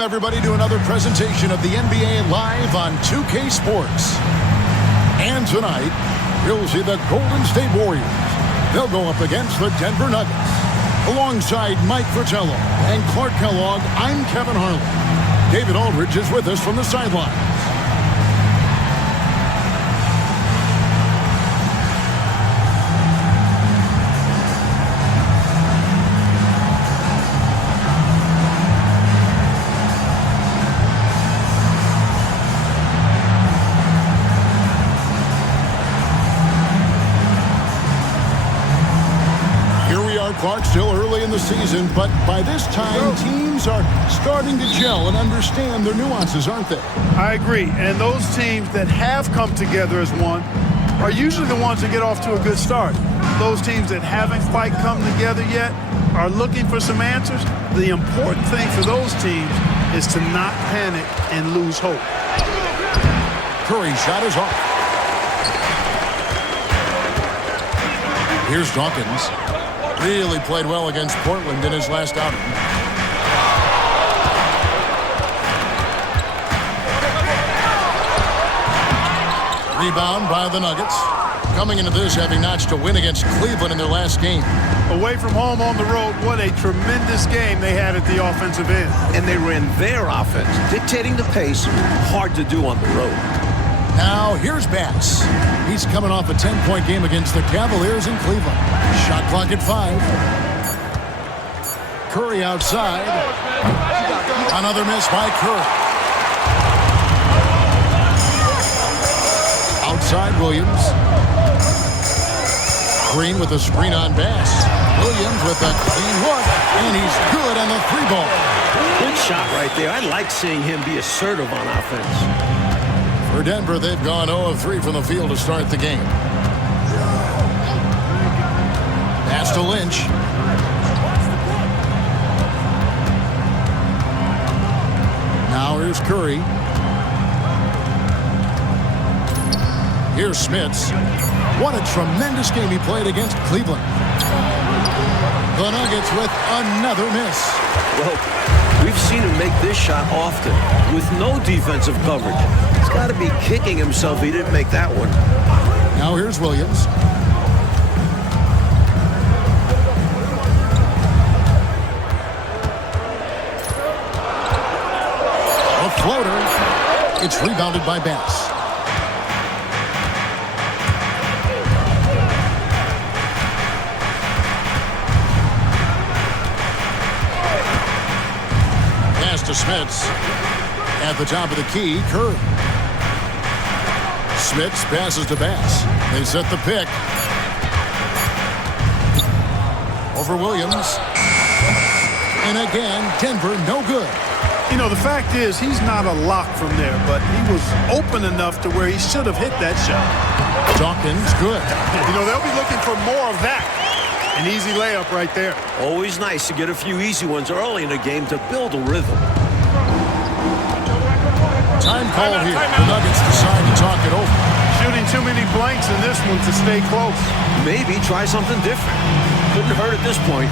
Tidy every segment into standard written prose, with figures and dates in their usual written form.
Everybody to another presentation of the NBA live on 2K Sports. And tonight, we'll see the Golden State Warriors. They'll go up against the Denver Nuggets. Alongside Mike Fratello and Clark Kellogg, I'm Kevin Harlan. David Aldridge is with us from the sideline. Clark, still early in the season, but by this time, teams are starting to gel and understand their nuances, aren't they? I agree, and those teams that have come together as one are usually the ones that get off to a good start. Those teams that haven't quite come together yet are looking for some answers. The important thing for those teams is to not panic and lose hope. Curry's shot is off. Here's Dawkins. Really played well against Portland in his last outing. Rebound by the Nuggets. Coming into this, having notched a win against Cleveland in their last game. Away from home on the road, what a tremendous game they had at the offensive end. And they ran their offense, dictating the pace. Hard to do on the road. Now, here's Bass. He's coming off a 10-point game against the Cavaliers in Cleveland. Shot clock at 5. Curry outside. Another miss by Curry. Outside Williams. Green with a screen on Bass. Williams with a clean look, and he's good on the 3-ball. Good shot right there. I like seeing him be assertive on offense. For Denver, they've gone 0 of 3 from the field to start the game. Pass to Lynch. Now here's Curry. Here's Smits. What a tremendous game he played against Cleveland. The Nuggets with another miss. Well, we've seen him make this shot often with no defensive coverage. He's got to be kicking himself he didn't make that one. Now here's Williams. A floater. It's rebounded by Bass. Pass to Smits. At the top of the key, Curry. Smits passes to Bass. They set the pick. Over Williams. And again, Denver no good. You know, the fact is he's not a lock from there, but he was open enough to where he should have hit that shot. Dawkins good. You know, they'll be looking for more of that. An easy layup right there. Always nice to get a few easy ones early in a game to build a rhythm. Time call here. The Nuggets decide to talk it over. Shooting too many blanks in this one to stay close. Maybe try something different. Couldn't hurt at this point.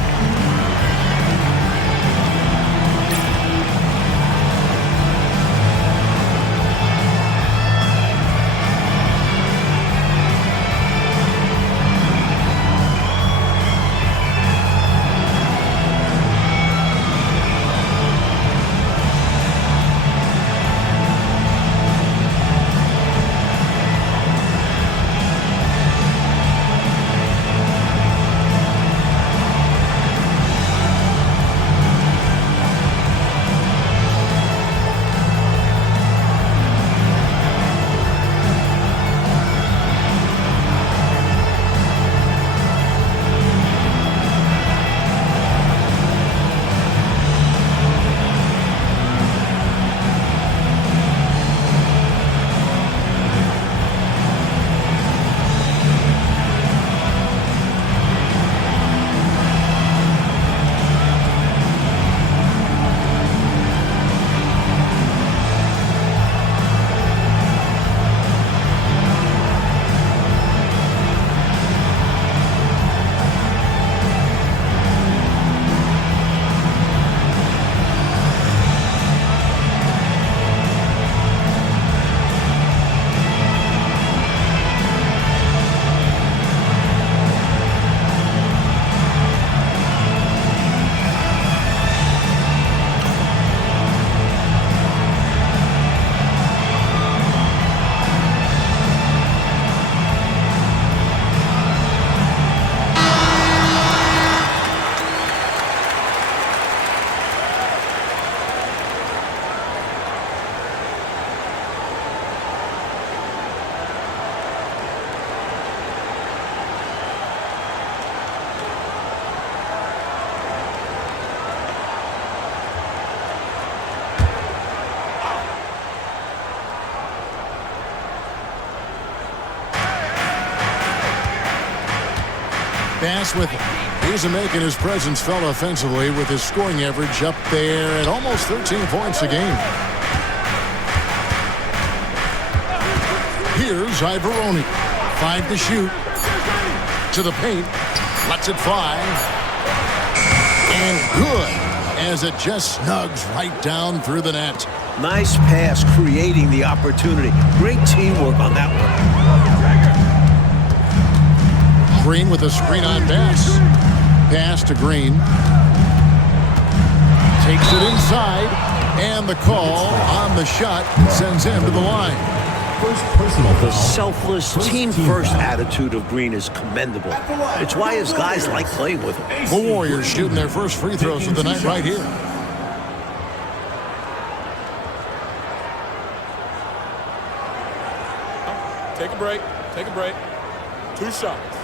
Bass with it. He isn't making his presence felt offensively with his scoring average up there at almost 13 points a game. Here's Ivoroni. 5 to shoot. To the paint. Lets it fly. And good as it just snugs right down through the net. Nice pass creating the opportunity. Great teamwork on that one. Green with a screen on Bass. Pass to Green. Takes it inside. And the call on the shot sends him to the line. The selfless, team-first attitude of Green is commendable. It's why his guys like playing with him. The Warriors shooting their first free throws of the night right here. Take a break. Take a break. 2 shots.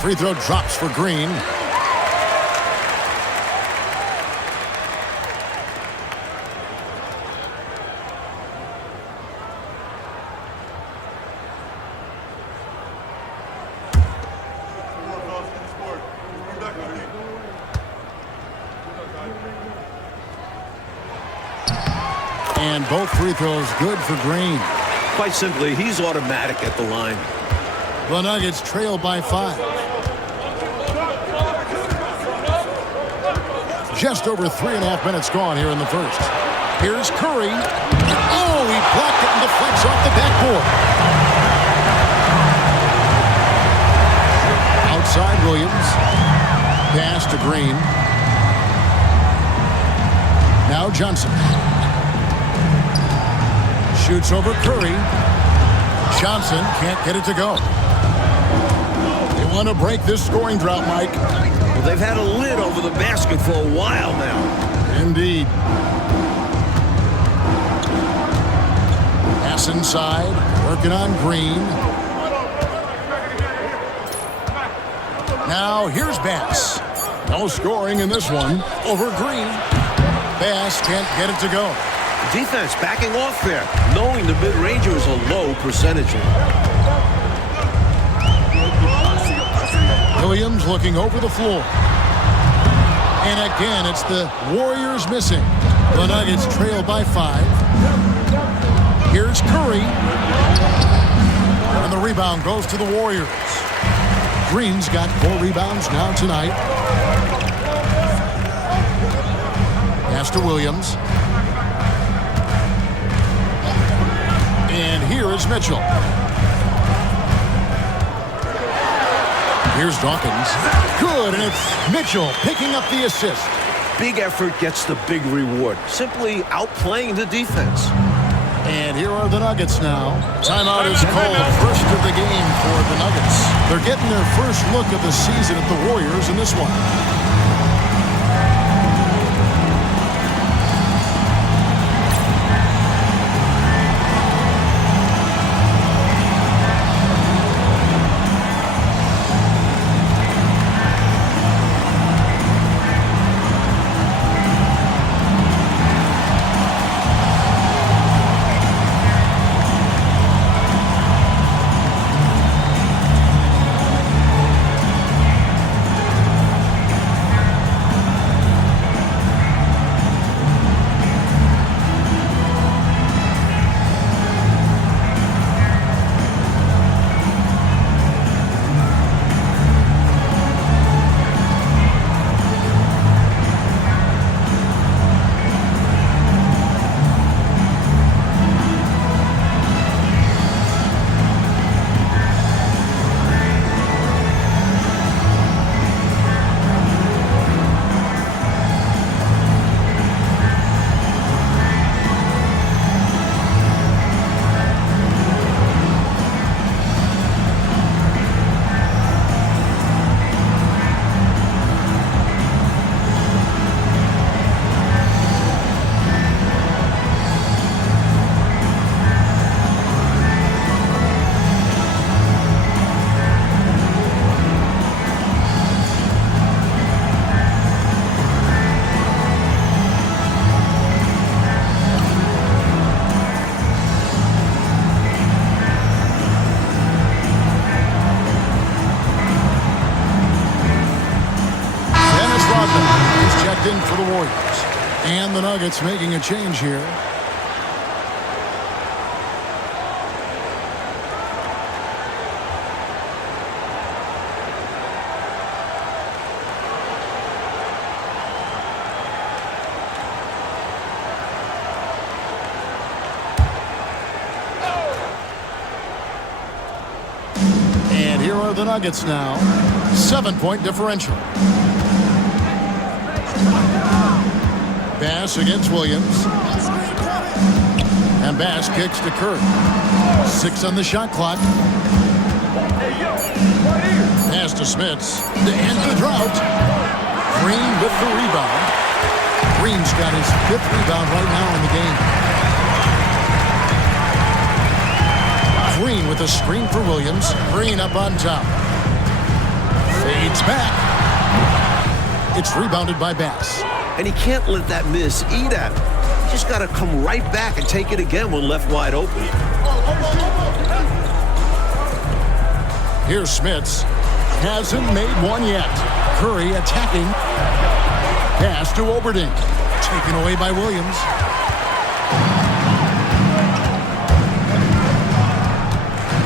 Free throw drops for Green. And both free throws good for Green. Quite simply, he's automatic at the line. The Nuggets trail by 5. Just over 3.5 minutes gone here in the first. Here's Curry. Oh, he blocked it and deflects off the backboard. Outside Williams. Pass to Green. Now Johnson. Shoots over Curry. Johnson can't get it to go. They want to break this scoring drought, Mike. Well, they've had a lid over the basket for a while now. Indeed. Pass inside. Working on Green. Now here's Bass. No scoring in this one. Over Green. Bass can't get it to go. Defense backing off there, knowing the mid-ranger is a low percentage. Williams looking over the floor. And again, it's the Warriors missing. The Nuggets trail by 5. Here's Curry. And the rebound goes to the Warriors. Green's got 4 rebounds now tonight. Pass to Williams. And here is Mitchell. Here's Dawkins. Good, and it's Mitchell picking up the assist. Big effort gets the big reward. Simply outplaying the defense. And here are the Nuggets now. Timeout is called. First of the game for the Nuggets. They're getting their first look of the season at the Warriors in this one. checked in for the Warriors. And the Nuggets making a change here. And here are the Nuggets now. 7-point differential. Bass against Williams. And Bass kicks to Curry. 6 on the shot clock. Pass to Smits. To end the drought. Green with the rebound. Green's got his 5th rebound right now in the game. Green with a screen for Williams. Green up on top. Fades back. It's rebounded by Bass. And he can't let that miss eat at him. He just got to come right back and take it again when left wide open. Here's Smits. Hasn't made one yet. Curry attacking. Pass to Oberding. Taken away by Williams.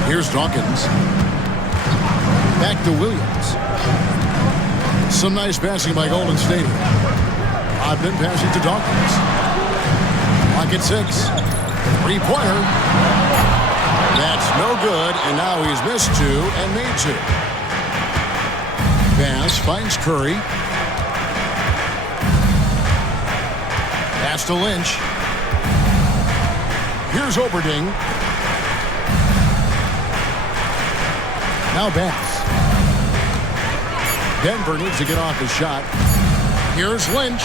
Here's Dawkins. Back to Williams. Some nice passing by Golden State. I've been passing to Dawkins. Clock at 6. 3-pointer. That's no good, and now he's missed 2 and made 2. Bass finds Curry. Pass to Lynch. Here's Oberding. Now Bass. Denver needs to get off his shot. Here's Lynch.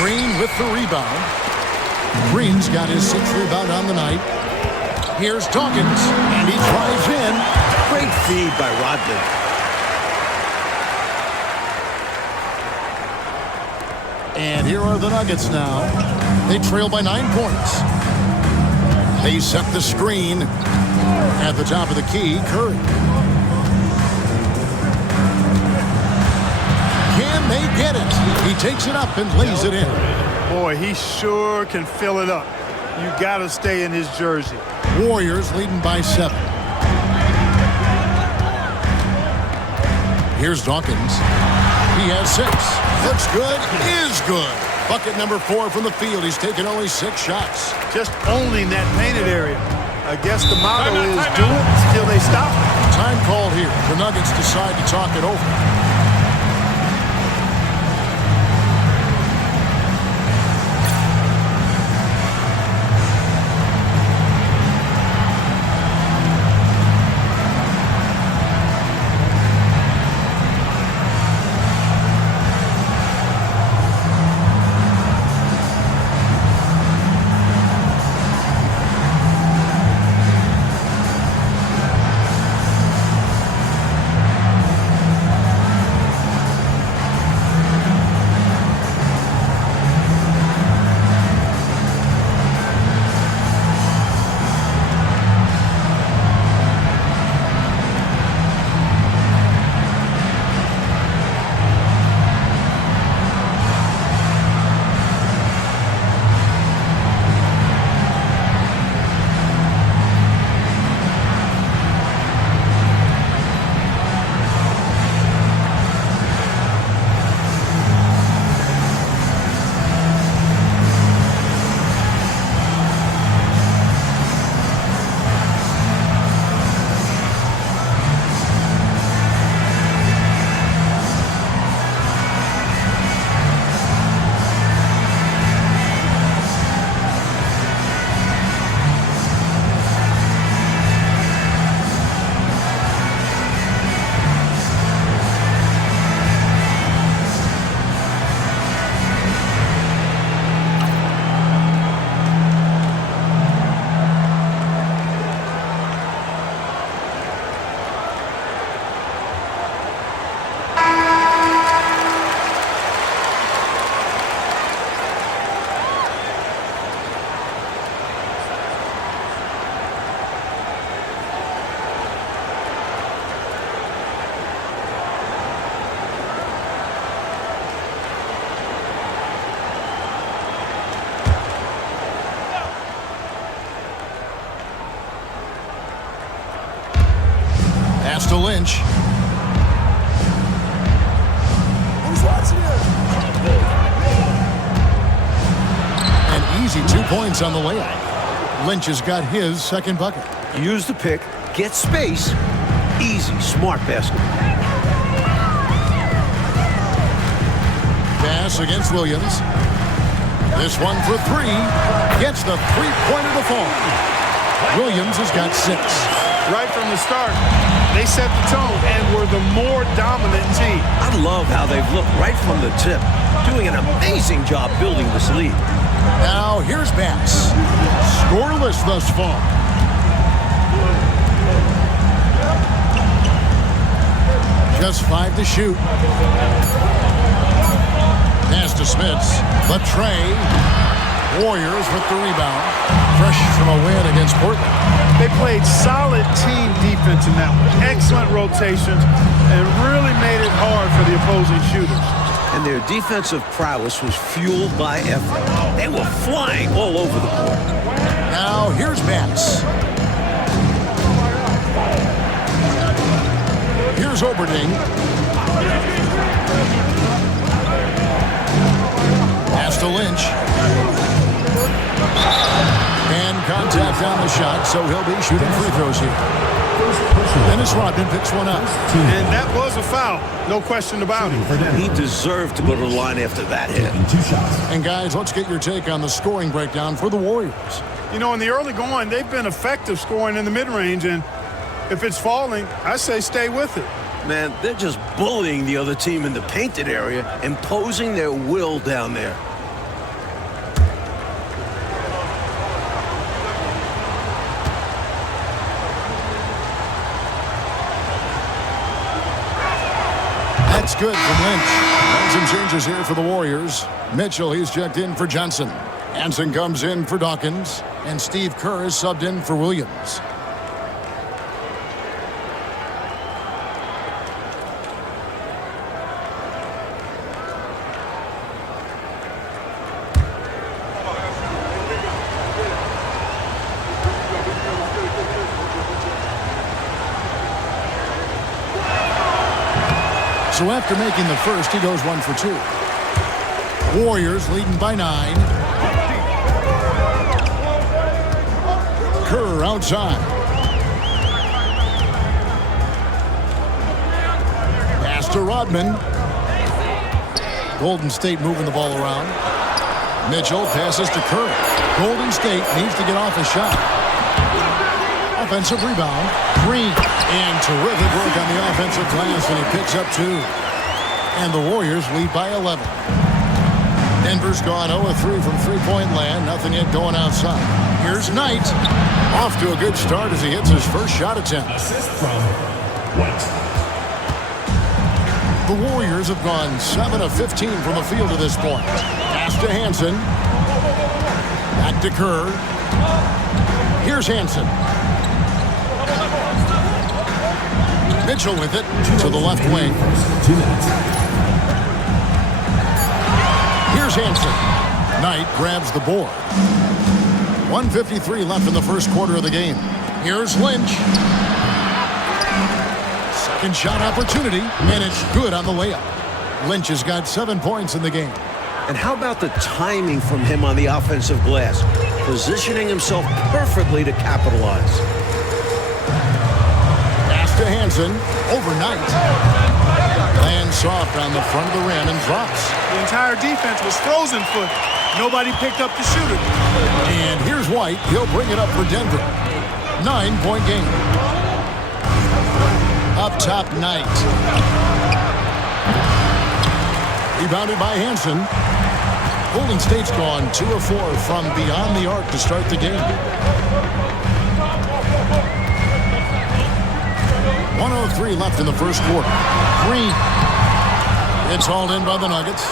Green with the rebound. Green's got his 6th rebound on the night. Here's Dawkins, and he drives in. Great feed by Rodman. And here are the Nuggets now. They trail by 9 points. They set the screen. At the top of the key, Curry. Can they get it? He takes it up and lays it in. Boy, he sure can fill it up. You got to stay in his jersey. Warriors leading by 7. Here's Dawkins. He has 6. Looks good. Is good. Bucket number 4 from the field. He's taken only 6 shots. Just owning that painted area. I guess the motto is do it till they stop. Time called here. The Nuggets decide to talk it over. Pass to Lynch. An easy 2 points on the layup. Lynch has got his second bucket. Use the pick, get space. Easy, smart basket. Pass against Williams. This one for three. Gets the three-pointer to fall. Williams has got 6. Right from the start, they set the tone and were the more dominant team. I love how they've looked right from the tip, doing an amazing job building this lead. Now here's Bass. Scoreless thus far. Just 5 to shoot. Pass to Smits. Latrey. Warriors with the rebound. Fresh from a win against Portland. They played solid team defense in that one. Excellent rotations and really made it hard for the opposing shooters. And their defensive prowess was fueled by effort. They were flying all over the court. Now here's Bass. Here's Oberding. Pass to Lynch. And contact on the shot, so he'll be shooting free throws here. Dennis Rodman picks one up. And that was a foul. No question about it. He deserved to go to the line after that hit. And guys, let's get your take on the scoring breakdown for the Warriors. You know, in the early going, they've been effective scoring in the mid-range, and if it's falling, I say stay with it. Man, they're just bullying the other team in the painted area, imposing their will down there. That's good from Lynch. And some changes here for the Warriors. Mitchell, he's checked in for Johnson. Hansen comes in for Dawkins. And Steve Kerr is subbed in for Williams. So after making the first, he goes 1 for 2. Warriors leading by 9. Kerr outside. Pass to Rodman. Golden State moving the ball around. Mitchell passes to Kerr. Golden State needs to get off a shot. Offensive rebound. Green. And terrific work on the offensive glass, and he picks up 2. And the Warriors lead by 11. Denver's gone 0-3 from three-point land. Nothing yet going outside. Here's Knight. Off to a good start as he hits his first shot attempt. Assist from White. The Warriors have gone 7 of 15 from the field to this point. Pass to Hansen. Back to Kerr. Here's Hansen. Mitchell with it to the left wing. 2 minutes. Here's Hansen. Knight grabs the board. 1:53 left in the first quarter of the game. Here's Lynch. Second shot opportunity, and it's good on the layup. Lynch has got 7 points in the game. And how about the timing from him on the offensive glass? Positioning himself perfectly to capitalize. To Hansen, overnight. Lands soft on the front of the rim and drops. The entire defense was frozen foot. Nobody picked up the shooter. And here's White. He'll bring it up for Denver. 9-point game. Up top, Knight. Rebounded by Hansen. Golden State's gone 2 of 4 from beyond the arc to start the game. 1:03 left in the first quarter. Green. It's hauled in by the Nuggets.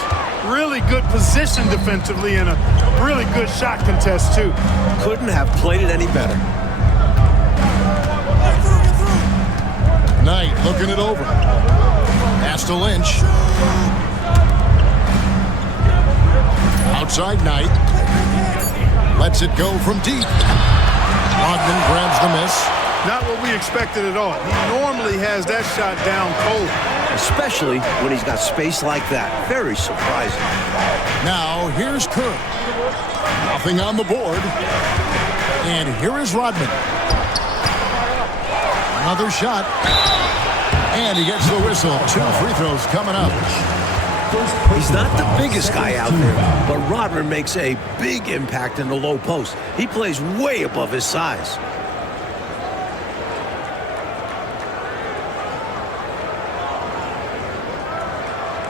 Really good position defensively and a really good shot contest, too. Couldn't have played it any better. Knight looking it over. Pass to Lynch. Outside Knight. Lets it go from deep. Rodman grabs the miss. Not what we expected at all. He normally has that shot down cold. Especially when he's got space like that. Very surprising. Now, here's Kerr. Nothing on the board. And here is Rodman. Another shot. And he gets the whistle. 2 free throws coming up. He's not the biggest guy out there, but Rodman makes a big impact in the low post. He plays way above his size.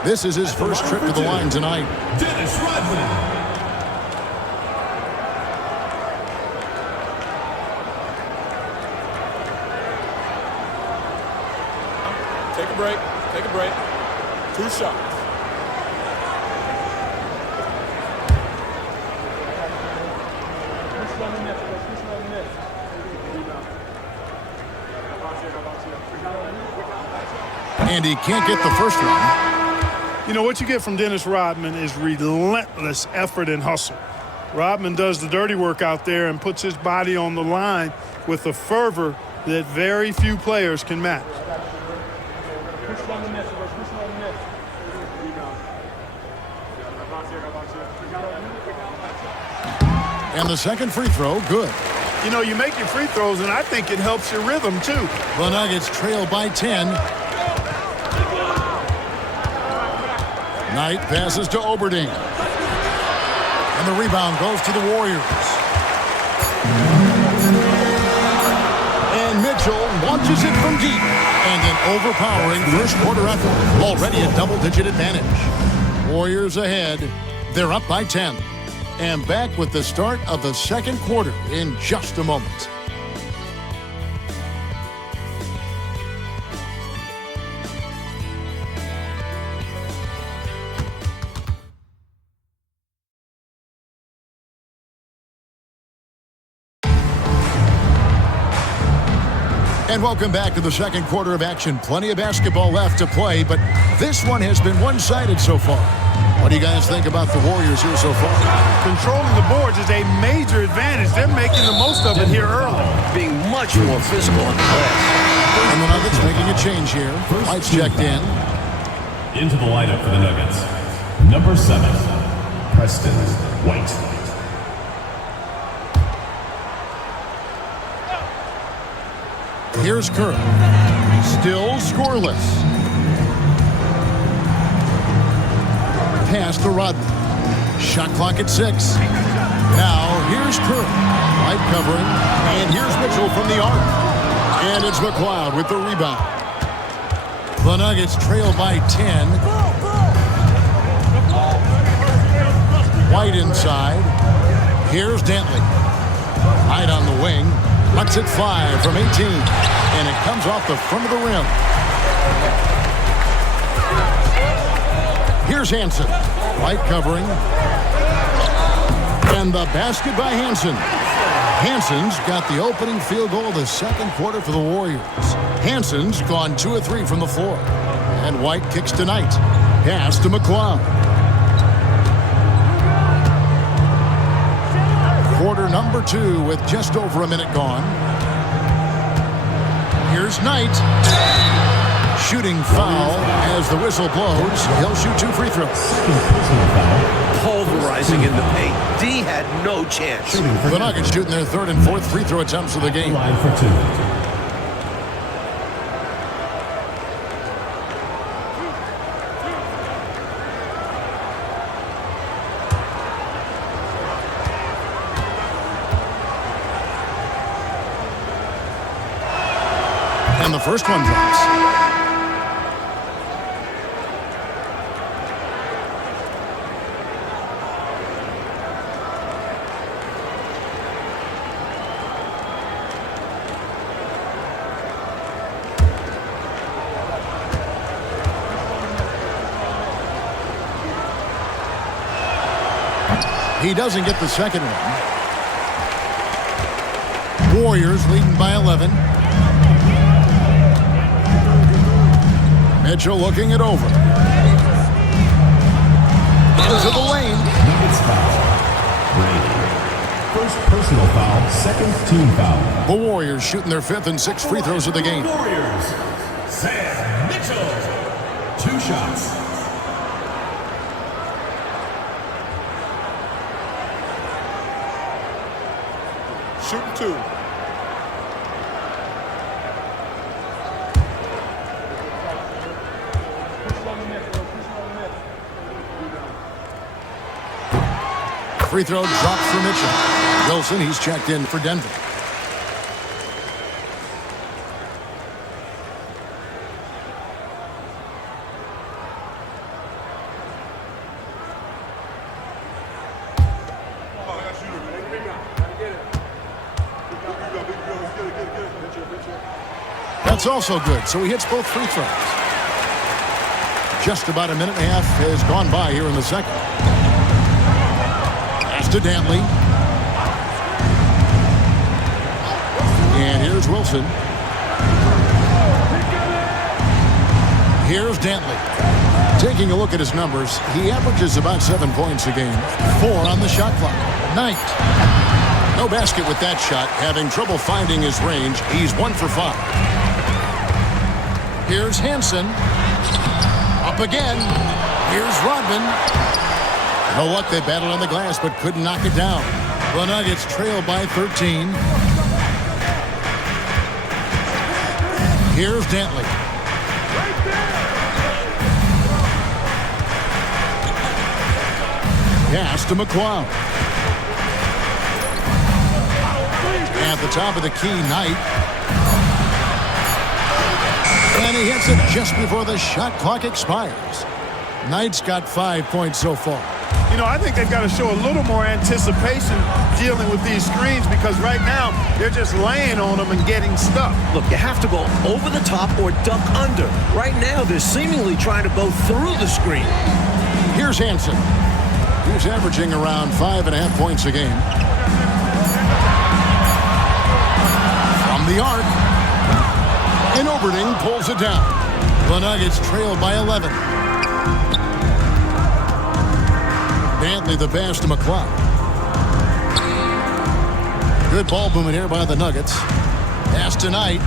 This is his first trip to the line tonight. Dennis Rodman. Take a break. Take a break. 2 shots. And he can't get the first one. You know, what you get from Dennis Rodman is relentless effort and hustle. Rodman does the dirty work out there and puts his body on the line with a fervor that very few players can match. And the second free throw, good. You know, you make your free throws, and I think it helps your rhythm, too. The Nuggets trail by 10. Knight passes to Oberding. And the rebound goes to the Warriors. And Mitchell launches it from deep. And an overpowering first quarter effort. Already a double-digit advantage. Warriors ahead. They're up by 10. And back with the start of the second quarter in just a moment. And welcome back to the second quarter of action. Plenty of basketball left to play, but this one has been one-sided so far. What do you guys think about the Warriors here so far? Controlling the boards is a major advantage. They're making the most of it here early. Being much more physical in the glass. And the Nuggets making a change here. White's checked in. Into the lineup for the Nuggets. Number 7, Preston White. Here's Kerr. Still scoreless. Pass to Rodman. Shot clock at 6. Now here's Kerr. White covering. And here's Mitchell from the arc. And it's McLeod with the rebound. The Nuggets trail by 10. White inside. Here's Dantley. White on the wing. Lets it fly from 18. And it comes off the front of the rim. Here's Hansen. White covering. And the basket by Hansen. Hansen's got the opening field goal of the second quarter for the Warriors. Hansen's gone 2 of 3 from the floor. And White kicks tonight. Pass to McLeod. Quarter number 2 with just over a minute gone. Here's Knight. Shooting foul as the whistle blows. He'll shoot 2 free throws. Pulverizing in the paint. D had no chance. The Nuggets shooting their 3rd and 4th free throw attempts of the game. Line for 2. And the first one drops. He doesn't get the second one. Warriors leading by 11. Mitchell looking it over. Into the lane. Nuggets foul. Brady. First personal foul, second team foul. The Warriors shooting their 5th and 6th free throws of the game. Warriors, Sam Mitchell. 2 shots. Shooting 2. Free throw dropped for Mitchell. Wilson, he's checked in for Denver. That's also good, so he hits both free throws. Just about a minute and a half has gone by here in the second. Pass to Dantley. And here's Wilson. Here's Dantley. Taking a look at his numbers, he averages about 7 points a game. 4 on the shot clock. Knight. No basket with that shot. Having trouble finding his range. He's 1 for 5. Here's Hansen. Up again. Here's Rodman. No luck. They battled on the glass but couldn't knock it down. The Nuggets trail by 13. Here's Dantley. Pass to McLeod. At the top of the key, Knight. And he hits it just before the shot clock expires. Knight's got 5 points so far. You know, I think they've got to show a little more anticipation dealing with these screens because right now they're just laying on them and getting stuck. Look, you have to go over the top or duck under. Right now, they're seemingly trying to go through the screen. Here's Hansen. He's averaging around 5.5 points a game. From the arc. And Oberding pulls it down. The Nuggets trail by 11. Dantley the pass to McLeod. Good ball movement here by the Nuggets. Pass tonight.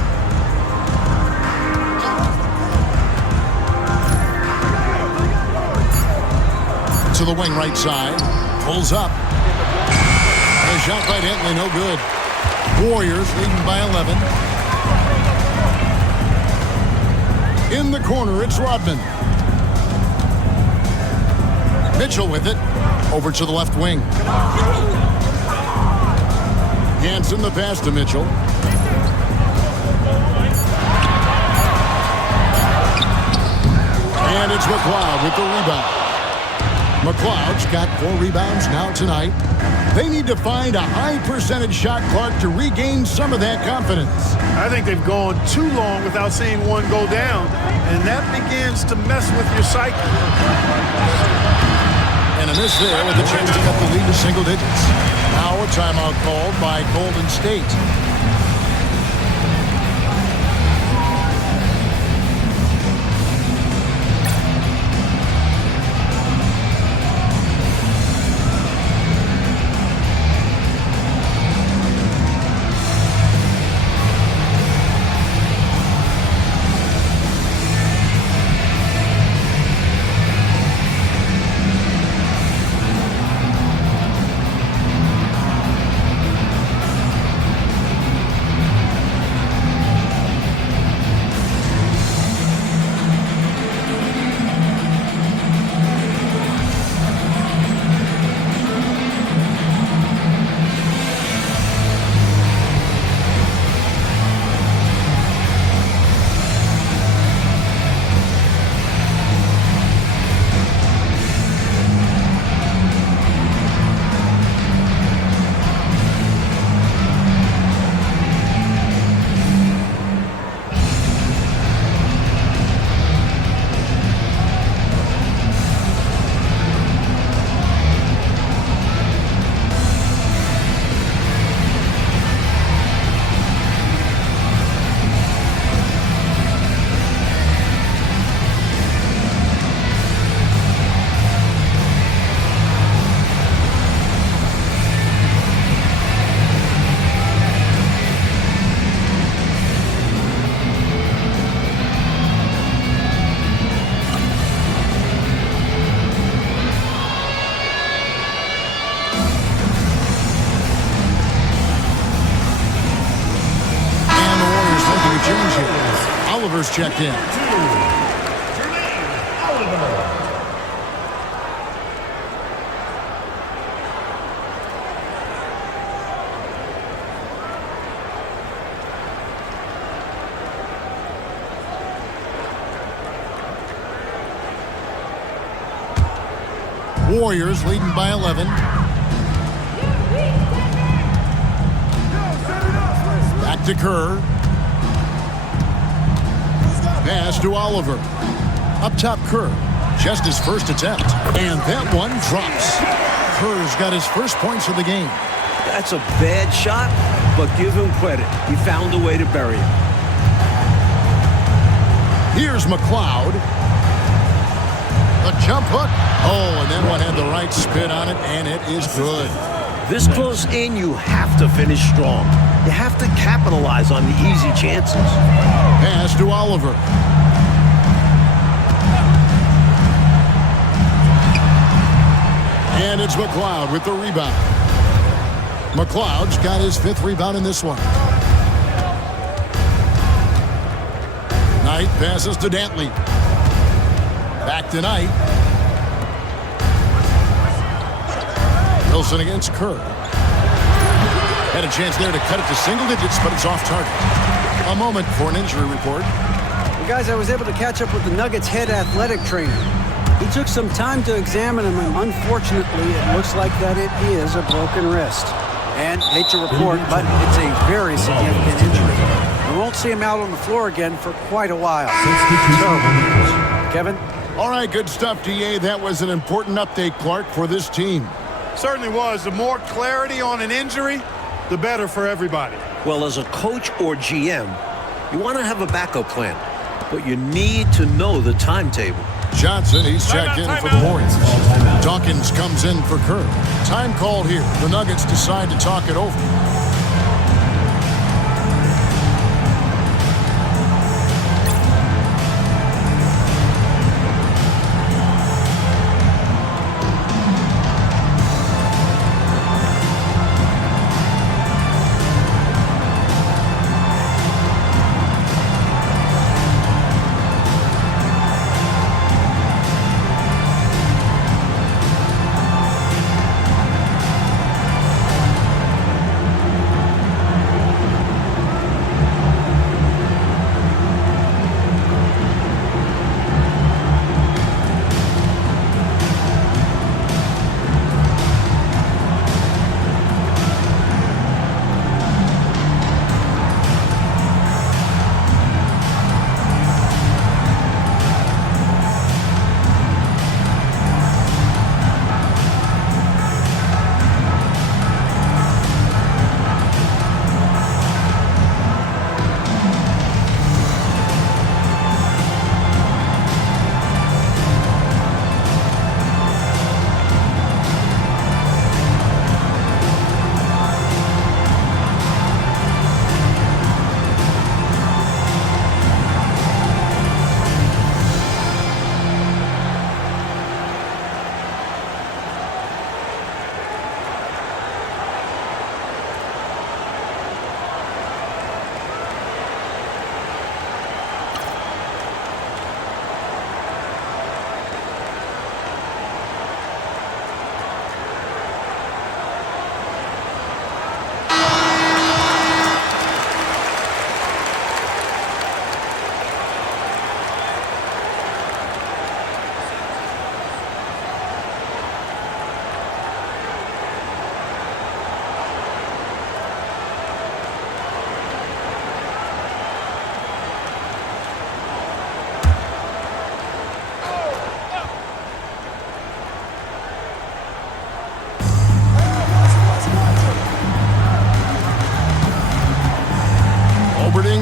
To the wing right side. Pulls up. And a shot by Dantley, no good. Warriors leading by 11. In the corner, it's Rodman. Mitchell with it. Over to the left wing. Hansen the pass to Mitchell. And it's McLeod with the rebound. McLeod's got 4 rebounds now tonight. They need to find a high percentage shot clock to regain some of that confidence. I think they've gone too long without seeing one go down, and that begins to mess with your psyche. And a miss there with a chance to cut the lead to single digits. Now a timeout called by Golden State. Oliver's checked in. Warriors leading by 11. Back to Kerr. Pass to Oliver. Up top, Kerr. Just his first attempt. And that one drops. Kerr's got his first points of the game. That's a bad shot, but give him credit. He found a way to bury him. Here's McLeod. A jump hook. Oh, and that one had the right spin on it, and it is good. This close in, you have to finish strong. You have to capitalize on the easy chances. Pass to Oliver. And it's McLeod with the rebound. McLeod's got his 5th rebound in this one. Knight passes to Dantley. Back to Knight. Wilson against Kerr. Had a chance there to cut it to single digits, but it's off target. A moment for an injury report. Well, guys, I was able to catch up with the Nuggets head athletic trainer. He took some time to examine him, and unfortunately, it looks like that it is a broken wrist. And, hate to report, but it's a very significant injury. We won't see him out on the floor again for quite a while. Terrible news. Kevin? All right, good stuff, DA. That was an important update, Clark, for this team. Certainly was. The more clarity on an injury, the better for everybody. Well, as a coach or GM, you want to have a backup plan, but you need to know the timetable. Johnson, he's checked in for the Warriors. Dawkins comes in for Kerr. Time called here. The Nuggets decide to talk it over.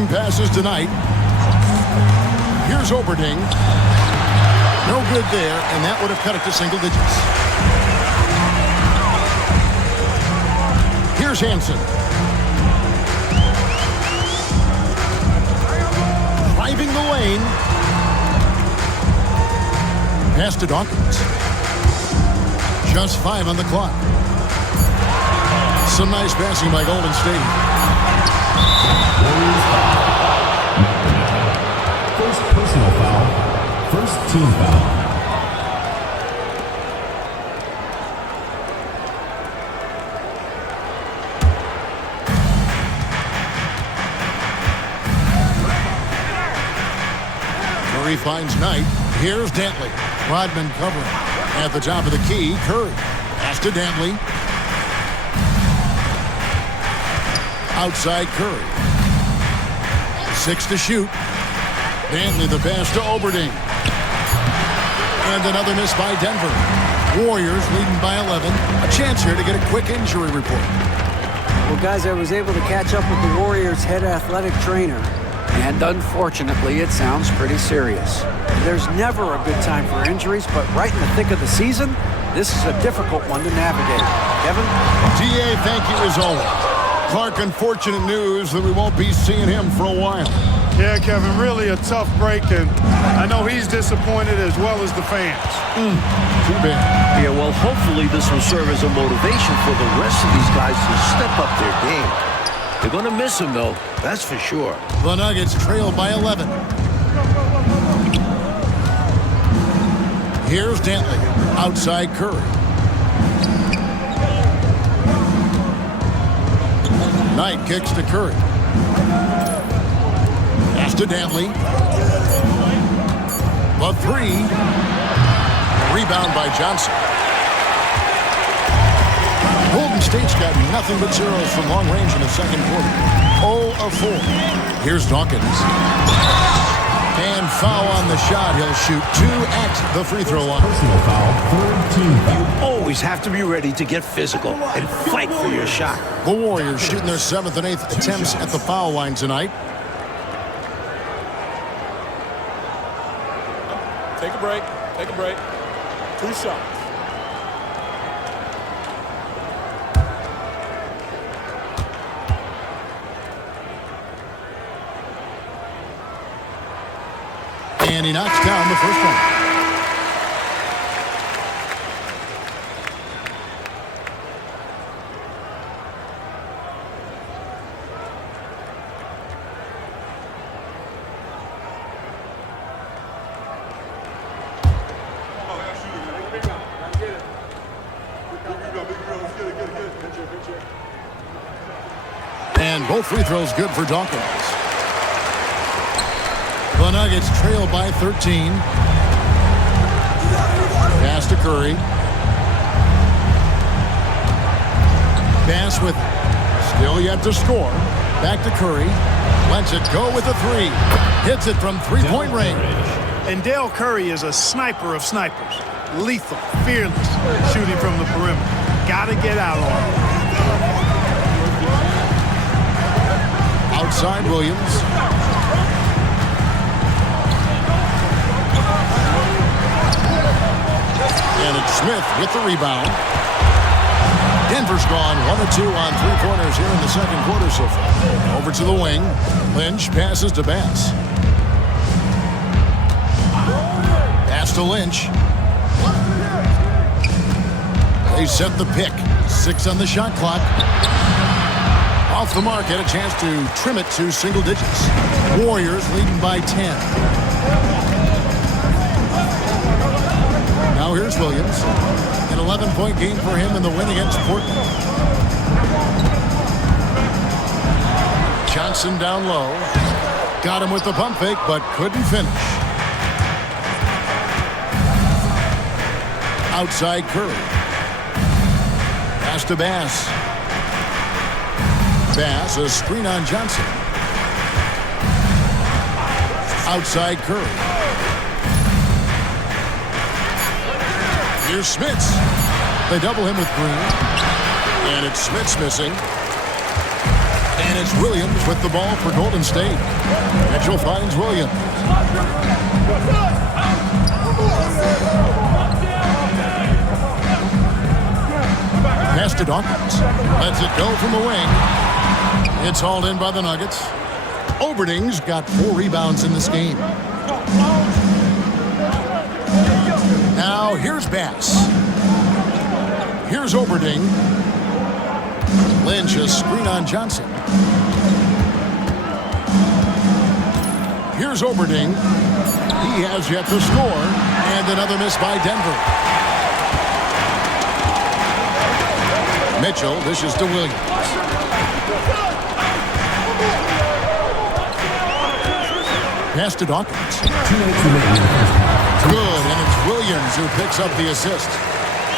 Passes tonight. Here's Oberding. No good there, and that would have cut it to single digits. Here's Hansen. Driving the lane. Pass to Dawkins. Just 5 on the clock. Some nice passing by Golden State. First team foul. Curry finds Knight. Here's Dantley. Rodman covering. At the top of the key, Curry. Pass to Dantley. Outside Curry. 6 to shoot. Dantley the pass to Oberding. And another miss by Denver. Warriors leading by 11. A chance here to get a quick injury report. Well, guys, I was able to catch up with the Warriors' head athletic trainer. And unfortunately, it sounds pretty serious. There's never a good time for injuries, but right in the thick of the season, this is a difficult one to navigate. Kevin? T.A., thank you as always. Clark, unfortunate news that we won't be seeing him for a while. Yeah, Kevin, really a tough break, and I know he's disappointed as well as the fans. Too bad. Yeah, well, hopefully this will serve as a motivation for the rest of these guys to step up their game. They're going to miss him, though. That's for sure. The Nuggets trail by 11. Here's Dantley. Outside Curry. Knight kicks to Curry. Pass to Dantley. The three. Rebound by Johnson. Golden State's got nothing but zeros from long range in the second quarter. 0 of 4. Here's Dawkins. And foul on the shot. He'll shoot 2 at the free throw line. Personal foul, third team foul. Always have to be ready to get physical and fight for your shot. The Warriors shooting their 7th and 8th attempts at the foul line tonight. Take a break. Take a break. 2 shots. And he knocks down the first one. And both free throws good for Dawkins. The Nuggets trail by 13. Pass to Curry. Pass with still yet to score. Back to Curry. Lets it go with a 3. Hits it from three-point range. And Dale Curry is a sniper of snipers. Lethal, fearless, shooting from the perimeter. Gotta get out on him. Outside Williams. And it's Smith with the rebound. Denver's gone 1 of 2 on 3-pointers here in the second quarter so far. Over to the wing. Lynch passes to Bass. Pass to Lynch. They set the pick. 6 on the shot clock. Off the mark, had a chance to trim it to single digits. Warriors leading by 10. Now here's Williams. An 11-point game for him in the win against Portland. Johnson down low. Got him with the pump fake, but couldn't finish. Outside Curry. Pass to Bass. Bass, a screen on Johnson. Outside Curry. Here's Smits. They double him with Green. And it's Smits missing. And it's Williams with the ball for Golden State. Mitchell finds Williams. Pass to Dawkins. Lets it go from the wing. It's hauled in by the Nuggets. Oberding's got 4 rebounds in this game. Now here's Bass. Here's Oberding. Lynch, a screen on Johnson. Here's Oberding. He has yet to score. And another miss by Denver. Mitchell dishes to Williams. Pass to Dawkins. Good, and it's Williams who picks up the assist.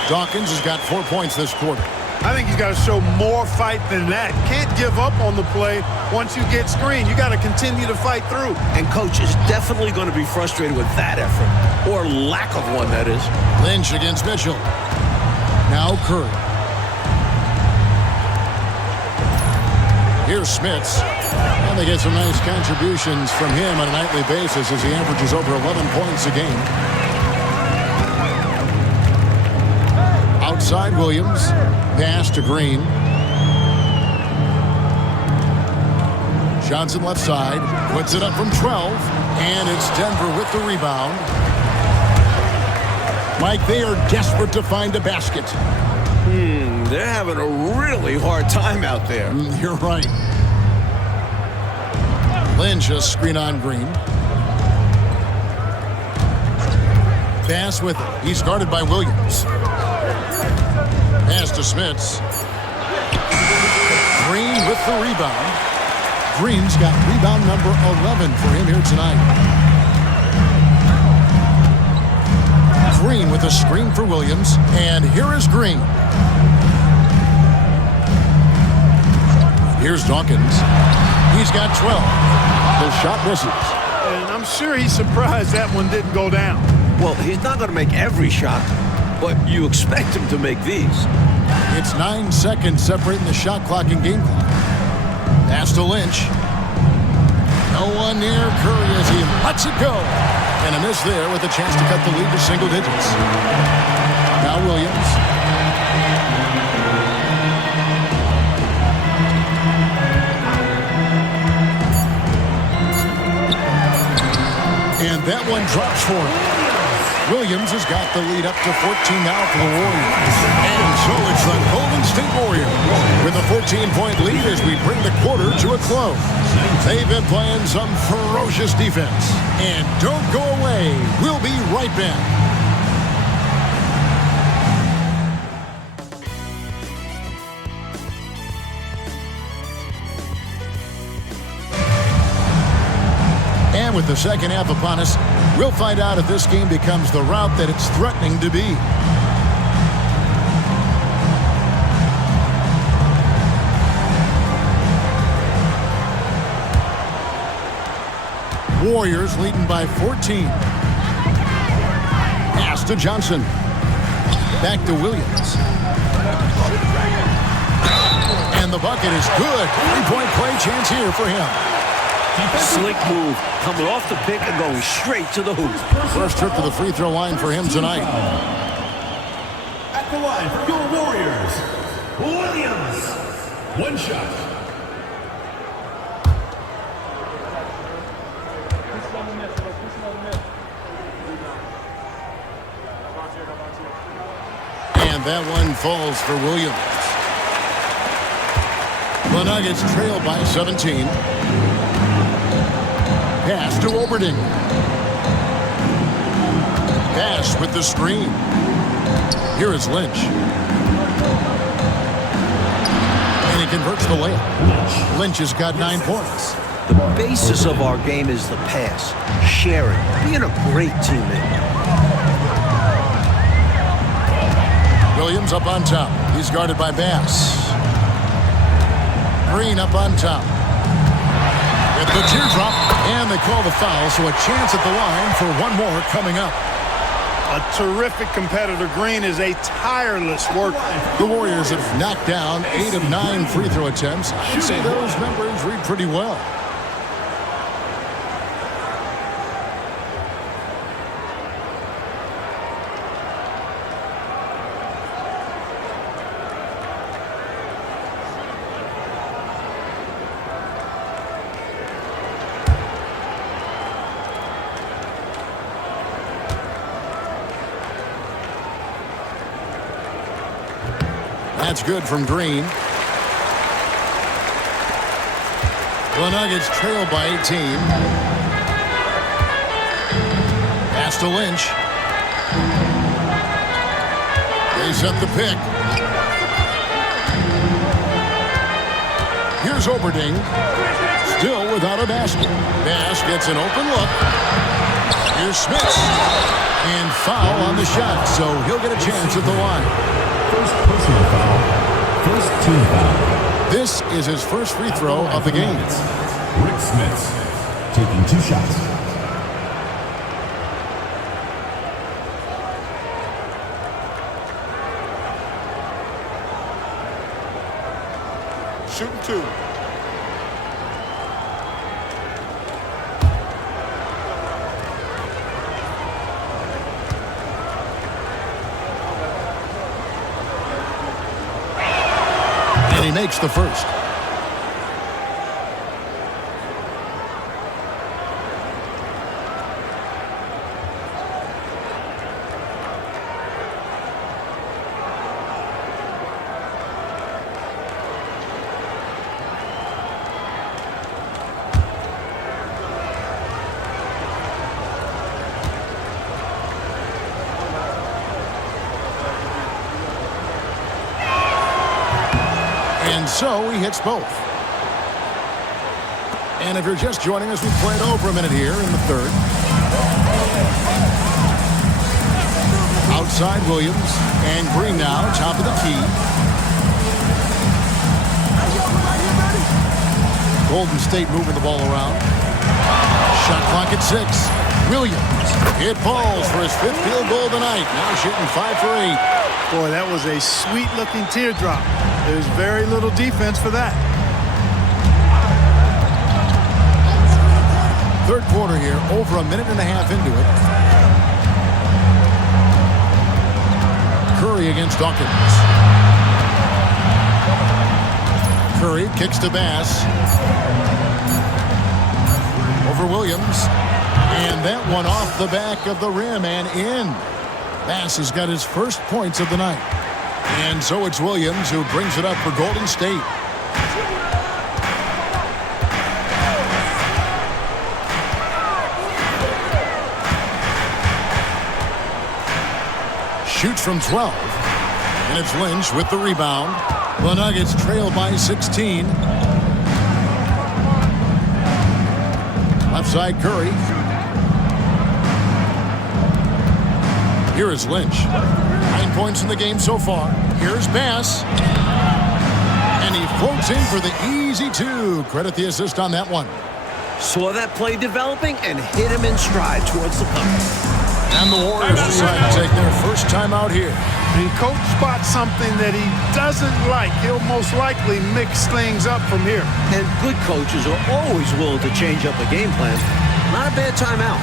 Dawkins has got 4 points this quarter. I think he's got to show more fight than that. Can't give up on the play once you get screened. You got to continue to fight through. And coach is definitely going to be frustrated with that effort, or lack of one, that is. Lynch against Mitchell. Now Curry. Here's Smits. And they get some nice contributions from him on a nightly basis as he averages over 11 points a game. Outside Williams. Pass to Green. Johnson left side. Puts it up from 12. And it's Denver with the rebound. Mike, they are desperate to find a basket. They're having a really hard time out there. You're right. Lynch a screen on Green. Pass with it. He's guarded by Williams. Pass to Smits. Green with the rebound. Green's got rebound number 11 for him here tonight. Green with a screen for Williams. And here is Green. Here's Dawkins. He's got 12. The shot misses. And I'm sure he's surprised that one didn't go down. Well, he's not going to make every shot, but you expect him to make these. It's 9 seconds separating the shot clock and game clock. Pass to Lynch. No one near Curry as he lets it go. And a miss there with a chance to cut the lead to single digits. Now Williams. And that one drops for him. Williams has got the lead up to 14 now for the Warriors. And so it's the Golden State Warriors with a 14-point lead as we bring the quarter to a close. They've been playing some ferocious defense. And don't go away. We'll be right back. And with the second half upon us, we'll find out if this game becomes the route that it's threatening to be. Warriors leading by 14. Pass to Johnson. Back to Williams. And the bucket is good. 3-point play chance here for him. Slick move, coming off the pick and going straight to the hoop. First trip to the free throw line for him tonight. At the line for your Warriors, Williams. One shot. And that one falls for Williams. The Nuggets trail by 17. Pass to Oberding. Pass with the screen. Here is Lynch. And he converts the layup. Lynch has got 9 points. The basis of our game is the pass, sharing, being a great teammate. Williams up on top. He's guarded by Bass. Green up on top. With the teardrop, and they call the foul, so a chance at the line for one more coming up. A terrific competitor. Green is a tireless worker. The Warriors have knocked down 8 of 9 free throw attempts. I'd say those numbers read pretty well. That's good from Green. The Nuggets trail by 18. Pass to Lynch. They set the pick. Here's Oberding. Still without a basket. Bass gets an open look. Here's Smith. And foul on the shot, so he'll get a chance at the line. First personal foul. First team foul. This is his first free throw of the game. Rick Smith taking 2 shots. Shooting 2. And he makes the first. And so he hits both. And if you're just joining us, we've played over a minute here in the third. Outside Williams and Green now, top of the key. Golden State moving the ball around. Shot clock at 6. Williams hit balls for his 5th field goal tonight. Now shooting 5 for 8. Boy, that was a sweet-looking teardrop. There's very little defense for that. Third quarter here, over a minute and a half into it. Curry against Dawkins. Curry kicks to Bass. Over Williams. And that one off the back of the rim and in. Bass has got his first points of the night. And so it's Williams who brings it up for Golden State. Shoots from 12. And it's Lynch with the rebound. The Nuggets trail by 16. Left side Curry. Here is Lynch. 9 points in the game so far. Here's Bass. And he floats in for the easy 2. Credit the assist on that one. Saw that play developing and hit him in stride towards the cup. And the Warriors decide to take their first time out here. And coach spots something that he doesn't like. He'll most likely mix things up from here. And good coaches are always willing to change up a game plan. Not a bad timeout.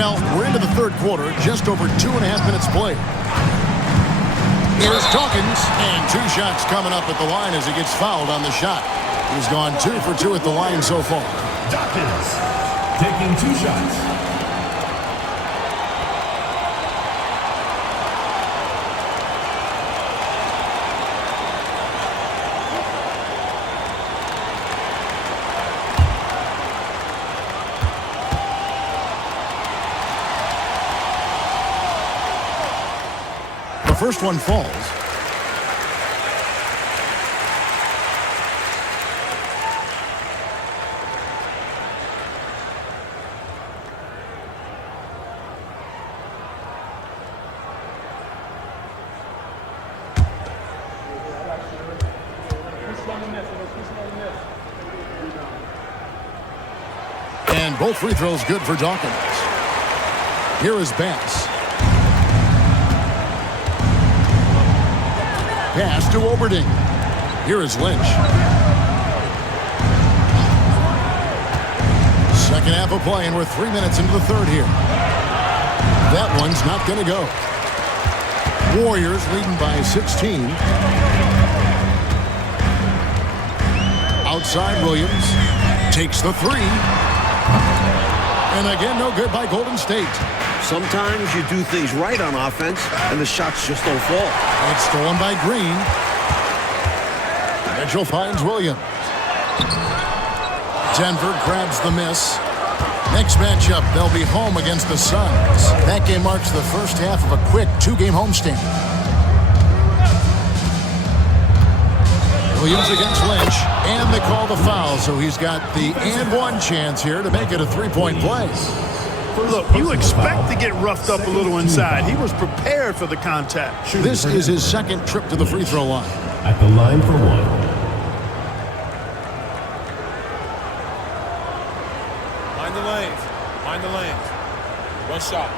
Well, we're into the third quarter, just over 2.5 minutes played. Here's Dawkins, and 2 shots coming up at the line as he gets fouled on the shot. He's gone 2 for 2 at the line so far. Dawkins taking 2 shots. The first one falls. And both free throws good for Dawkins. Here is Bass. Pass to Oberding. Here is Lynch. Second half of play, and we're 3 minutes into the third here. That one's not going to go. Warriors leading by 16. Outside Williams. Takes the 3. And again, no good by Golden State. Sometimes you do things right on offense, and the shots just don't fall. It's stolen by Green. Mitchell finds Williams. Denver grabs the miss. Next matchup, they'll be home against the Suns. That game marks the first half of a quick 2-game homestand. Williams against Lynch, and they call the foul, so he's got the and-one chance here to make it a 3-point play. Look, you expect to get roughed up a little inside. He was prepared for the contact. This is his second trip to the free throw line. At the line for 1. Mind the lanes. Mind the lanes. 1 shot.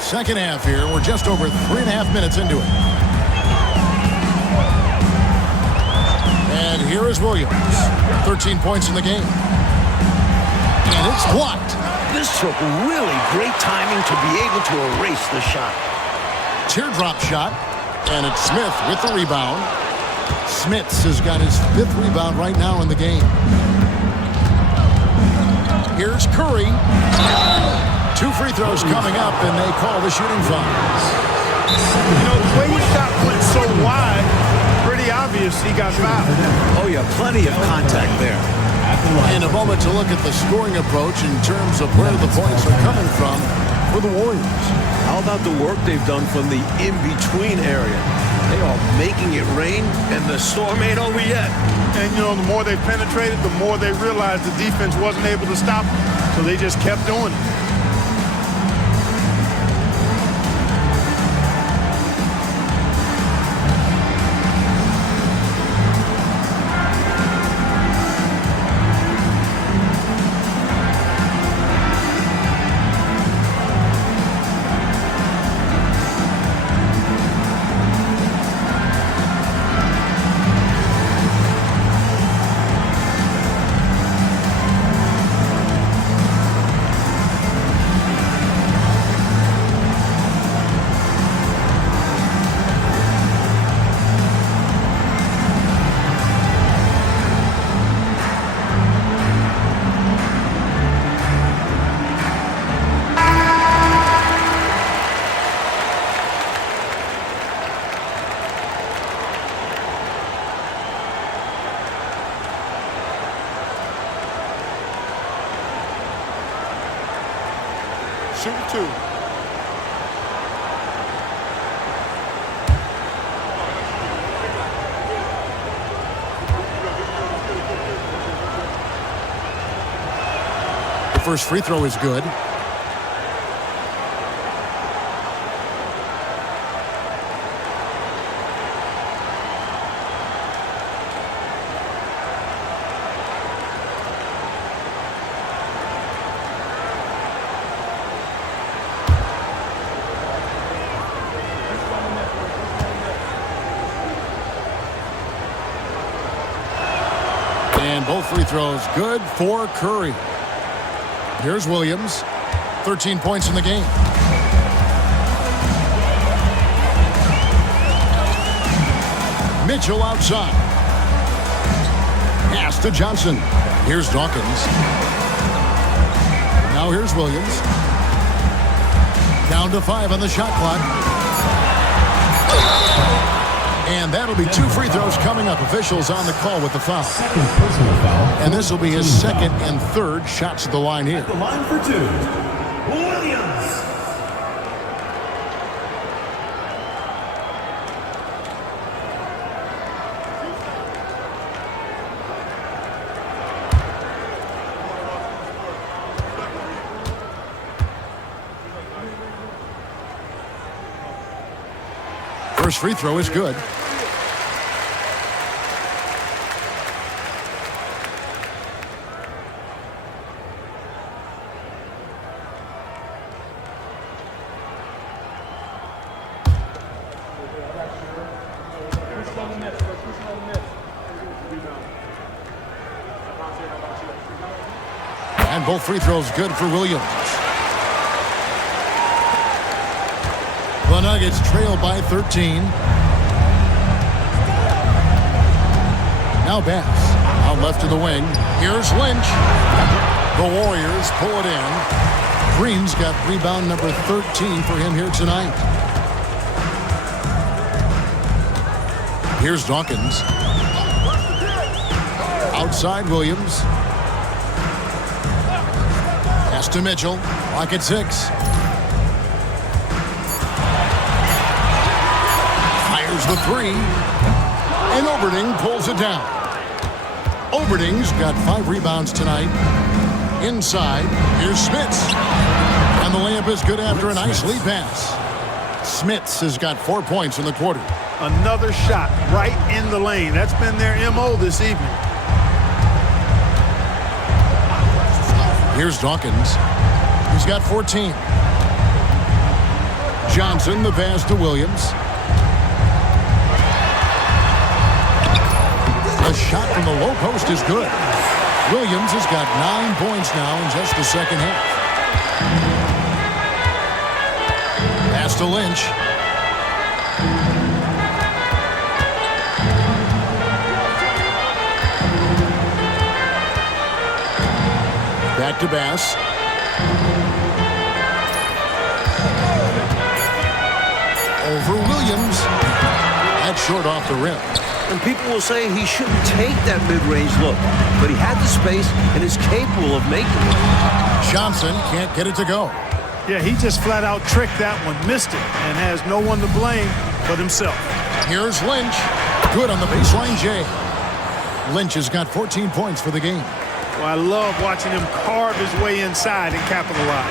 Second half here. We're just over 3.5 minutes into it. And here is Williams. 13 points in the game. And it's blocked. This took really great timing to be able to erase the shot. Teardrop shot. And it's Smith with the rebound. Smits has got his 5th rebound right now in the game. Here's Curry. 2 free throws coming up, and they call the shooting foul. You know, the way he shot went so wide, pretty obvious he got fouled. Oh, yeah, plenty of contact there. In a moment to look at the scoring approach in terms of where the points are coming from for the Warriors. How about the work they've done from the in-between area? They are making it rain, and the storm ain't over yet. And, you know, the more they penetrated, the more they realized the defense wasn't able to stop them, so they just kept doing it. Shoot 2. The first free throw is good. And both free throws good for Curry. Here's Williams. 13 points in the game. Mitchell outside. Pass to Johnson. Here's Dawkins. Now here's Williams. Down to 5 on the shot clock. And that'll be 2 free throws coming up. Officials on the call with the foul. Second personal foul. And this will be his second and third shots at the line here. The line for 2. Williams. First free throw is good. And both free throws good for Williams. The Nuggets trail by 13. Now Bass out left to the wing. Here's Lynch. The Warriors pull it in. Green's got rebound number 13 for him here tonight. Here's Dawkins. Outside Williams. Pass to Mitchell. Lock at 6. The 3, and Oberding pulls it down. Oberding's got 5 rebounds tonight. Inside, here's Smits. And the layup is good after a nice lead pass. Smits has got 4 points in the quarter. Another shot right in the lane. That's been their MO this evening. Here's Dawkins. He's got 14. Johnson, the pass to Williams. The shot from the low post is good. Williams has got 9 points now in just the second half. Pass to Lynch. Back to Bass. Over Williams. That's short off the rim. And people will say he shouldn't take that mid-range look, but he had the space and is capable of making it. Johnson can't get it to go. Yeah, he just flat out tricked that one, missed it, and has no one to blame but himself. Here's Lynch. Good on the baseline, Jay. Lynch has got 14 points for the game. Well, I love watching him carve his way inside and capitalize.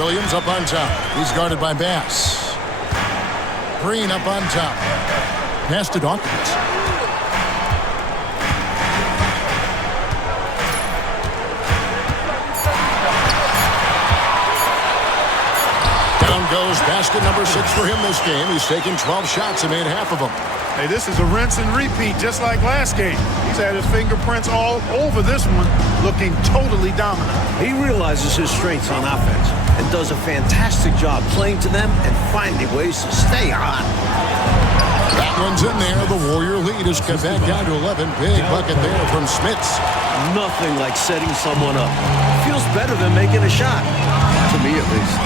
Williams up on top. He's guarded by Bass. Green up on top. Pass to Dawkins. Down goes basket number 6 for him this game. He's taken 12 shots and made half of them. Hey, this is a rinse and repeat just like last game. He's had his fingerprints all over this one, looking totally dominant. He realizes his strengths on offense and does a fantastic job playing to them and finding ways to stay hot. That one's in there. The Warrior lead is cut back down to 11. Big bucket there from Smits. Nothing like setting someone up. Feels better than making a shot, to me at least.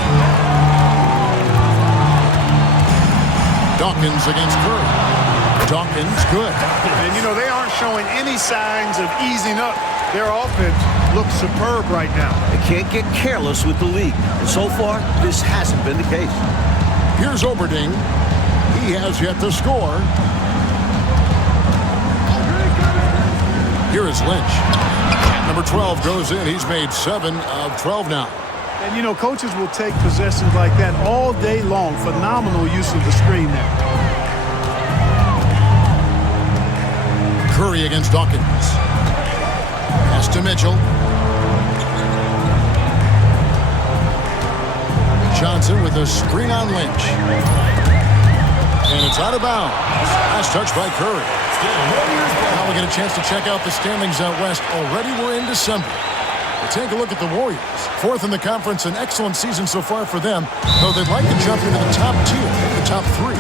Dawkins against Curry. Dawkins good. And, you know, they aren't showing any signs of easing up. Their offense looks superb right now. They can't get careless with the lead. And so far, this hasn't been the case. Here's Oberding. He has yet to score. Here is Lynch. Number 12 goes in. He's made 7 of 12 now. And, you know, coaches will take possessions like that all day long. Phenomenal use of the screen there. Curry against Dawkins. Pass to Mitchell. Johnson with a screen on Lynch. And it's out of bounds. Last touch by Curry. Now we get a chance to check out the standings out west. Already we're in December. We'll take a look at the Warriors. Fourth in the conference, an excellent season so far for them, though they'd like to jump into the top tier, the top three.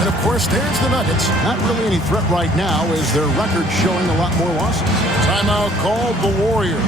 And of course, there's the Nuggets. Not really any threat right now as their record showing a lot more losses. Timeout called the Warriors.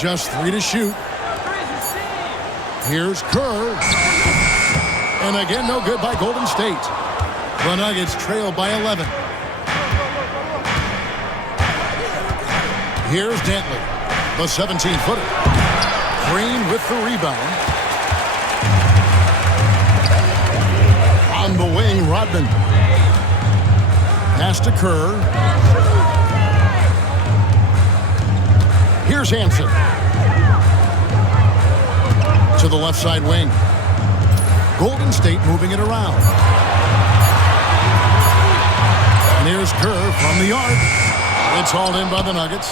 Just 3 to shoot. Here's Kerr. And again, no good by Golden State. The Nuggets trail by 11. Here's Dantley, the 17-footer. Green with the rebound. On the wing, Rodman. Pass to Kerr. Here's Hansen. To the left side wing. Golden State moving it around. And here's Kerr from the arc. It's hauled in by the Nuggets.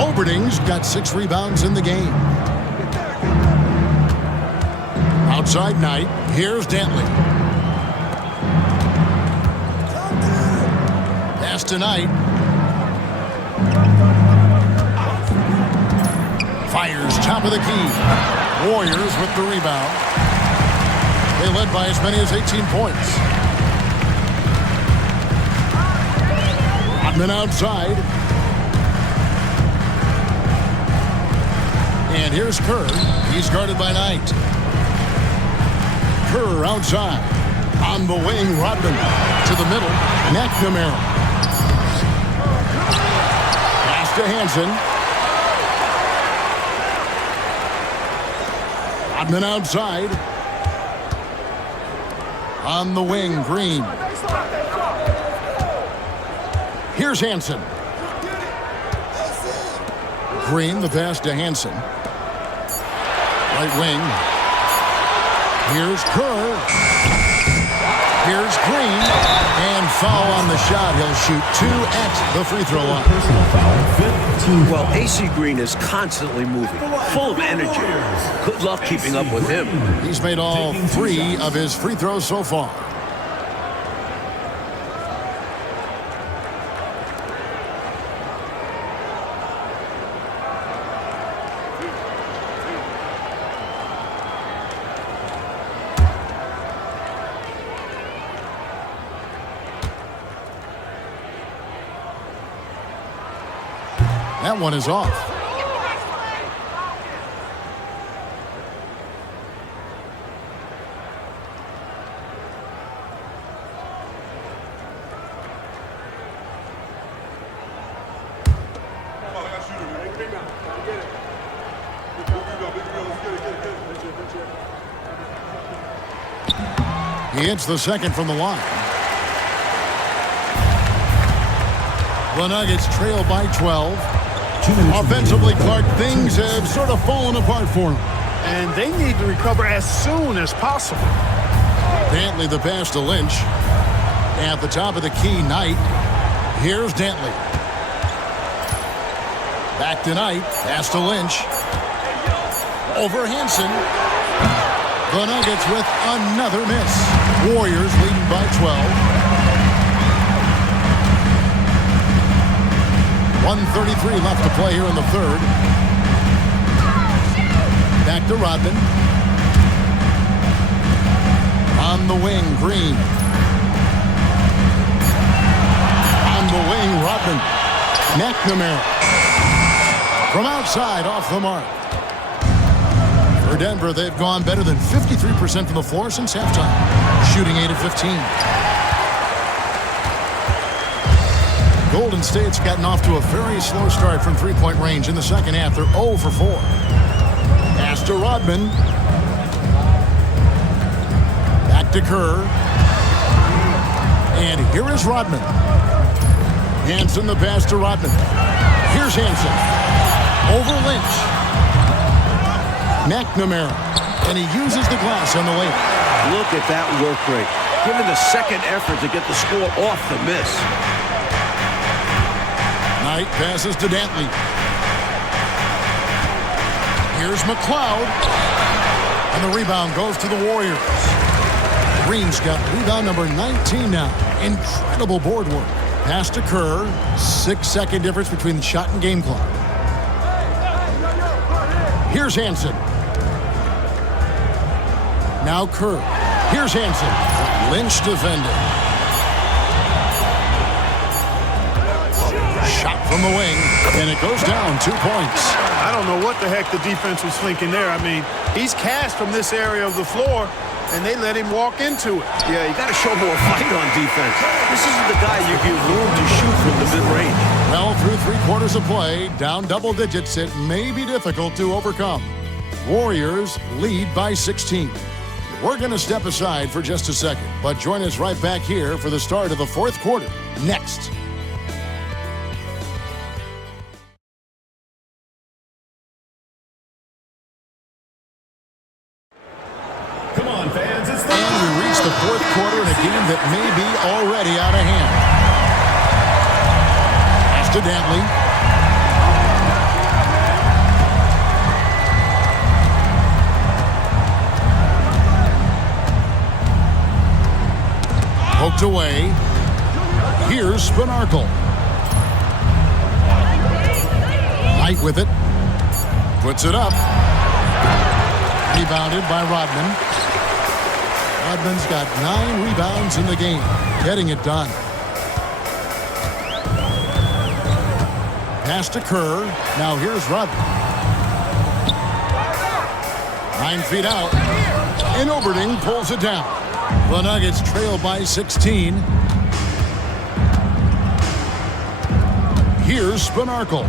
Oberding's got 6 rebounds in the game. Outside Knight. Here's Dantley. Pass to Knight. Fires top of the key. Warriors with the rebound. They led by as many as 18 points. Rodman outside. And here's Kerr. He's guarded by Knight. Kerr outside. On the wing, Rodman. To the middle, McNamara. Pass to Hansen. Rodman outside. On the wing, Green. Here's Hansen. Green, the pass to Hansen. Right wing. Here's Kerr. Here's Green. And foul on the shot. He'll shoot 2 at the free throw line. Personal foul, 15. Well, AC Green is constantly moving, full of energy. Good luck keeping up with him. He's made all 3 of his free throws so far. That one is off. He hits the second from the line. The Nuggets trail by 12. Offensively, Clark, things have sort of fallen apart for them. And they need to recover as soon as possible. Dantley the pass to Lynch. At the top of the key, Knight. Here's Dantley. Back to Knight. Pass to Lynch. Over Hansen. The Nuggets with another miss. Warriors leading by 12. 1:33 left to play here in the third. Back to Rodman. On the wing, Green. On the wing, Rodman. McNamara. From outside, off the mark. For Denver, they've gone better than 53% from the floor since halftime, shooting 8 of 15. Golden State's gotten off to a very slow start from three-point range in the second half. They're 0 for 4. Pass to Rodman. Back to Kerr. And here is Rodman. Hansen the pass to Rodman. Here's Hansen. Over Lynch. McNamara. And he uses the glass on the layup. Look at that work rate. Given the second effort to get the score off the miss. Knight passes to Dantley. Here's McLeod. And the rebound goes to the Warriors. Green's got rebound number 19 now. Incredible board work. Pass to Kerr. 6-second difference between the shot and game clock. Here's Hansen. Now Kerr. Here's Hansen. Lynch defending. Shot from the wing, and it goes down 2 points. I don't know what the heck the defense was thinking there. I mean, he's cast from this area of the floor, and they let him walk into it. Yeah, you got to show more fight on defense. This isn't the guy you give room to shoot from the mid-range. Well, through 3 quarters of play, down double digits, it may be difficult to overcome. Warriors lead by 16. We're going to step aside for just a second, but join us right back here for the start of the fourth quarter. Next. Come on, fans, it's the... And we reach the fourth quarter in a game that may be already out of hand. Pass to Dantley. Poked away. Here's Spanarkel. Knight with it. Puts it up. Rebounded by Rodman. Rodman's got 9 rebounds in the game. Getting it done. Pass to Kerr. Now here's Rodman. 9 feet out. And Oberding pulls it down. The Nuggets trail by 16. Here's Spanarkel.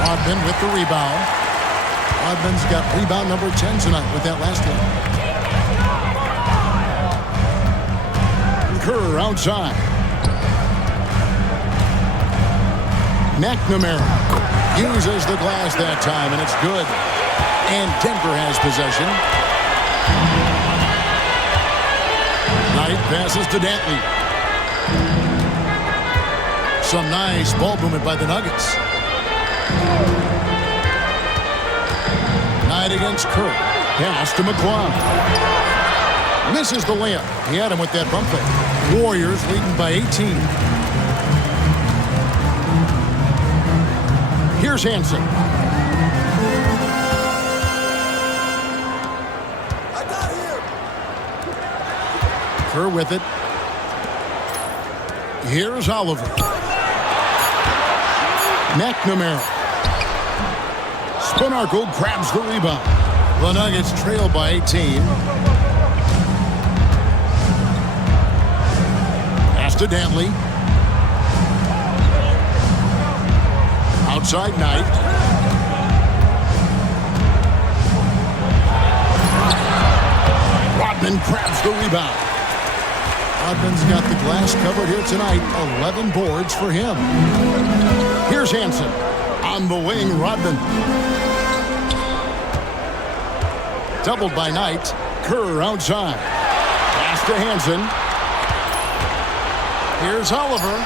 Rodman with the rebound. Rodman's got rebound number 10 tonight with that last one. Kerr outside. McNamara uses the glass that time, and it's good. And Denver has possession. Knight passes to Dantley. Some nice ball movement by the Nuggets. Knight against Kerr. Pass to McLeod. Misses the layup. He had him with that bump fake. Warriors leading by 18. Here's Hansen. Kerr with it. Here's Oliver. McNamara. Spanarkel grabs the rebound. The Nuggets trail by 18. Pass to Dantley. Outside Knight. Rodman grabs the rebound. Rodman's got the glass covered here tonight. 11 boards for him. Here's Hansen. On the wing, Rodman. Doubled by Knight. Kerr outside. Pass to Hansen. Here's Oliver.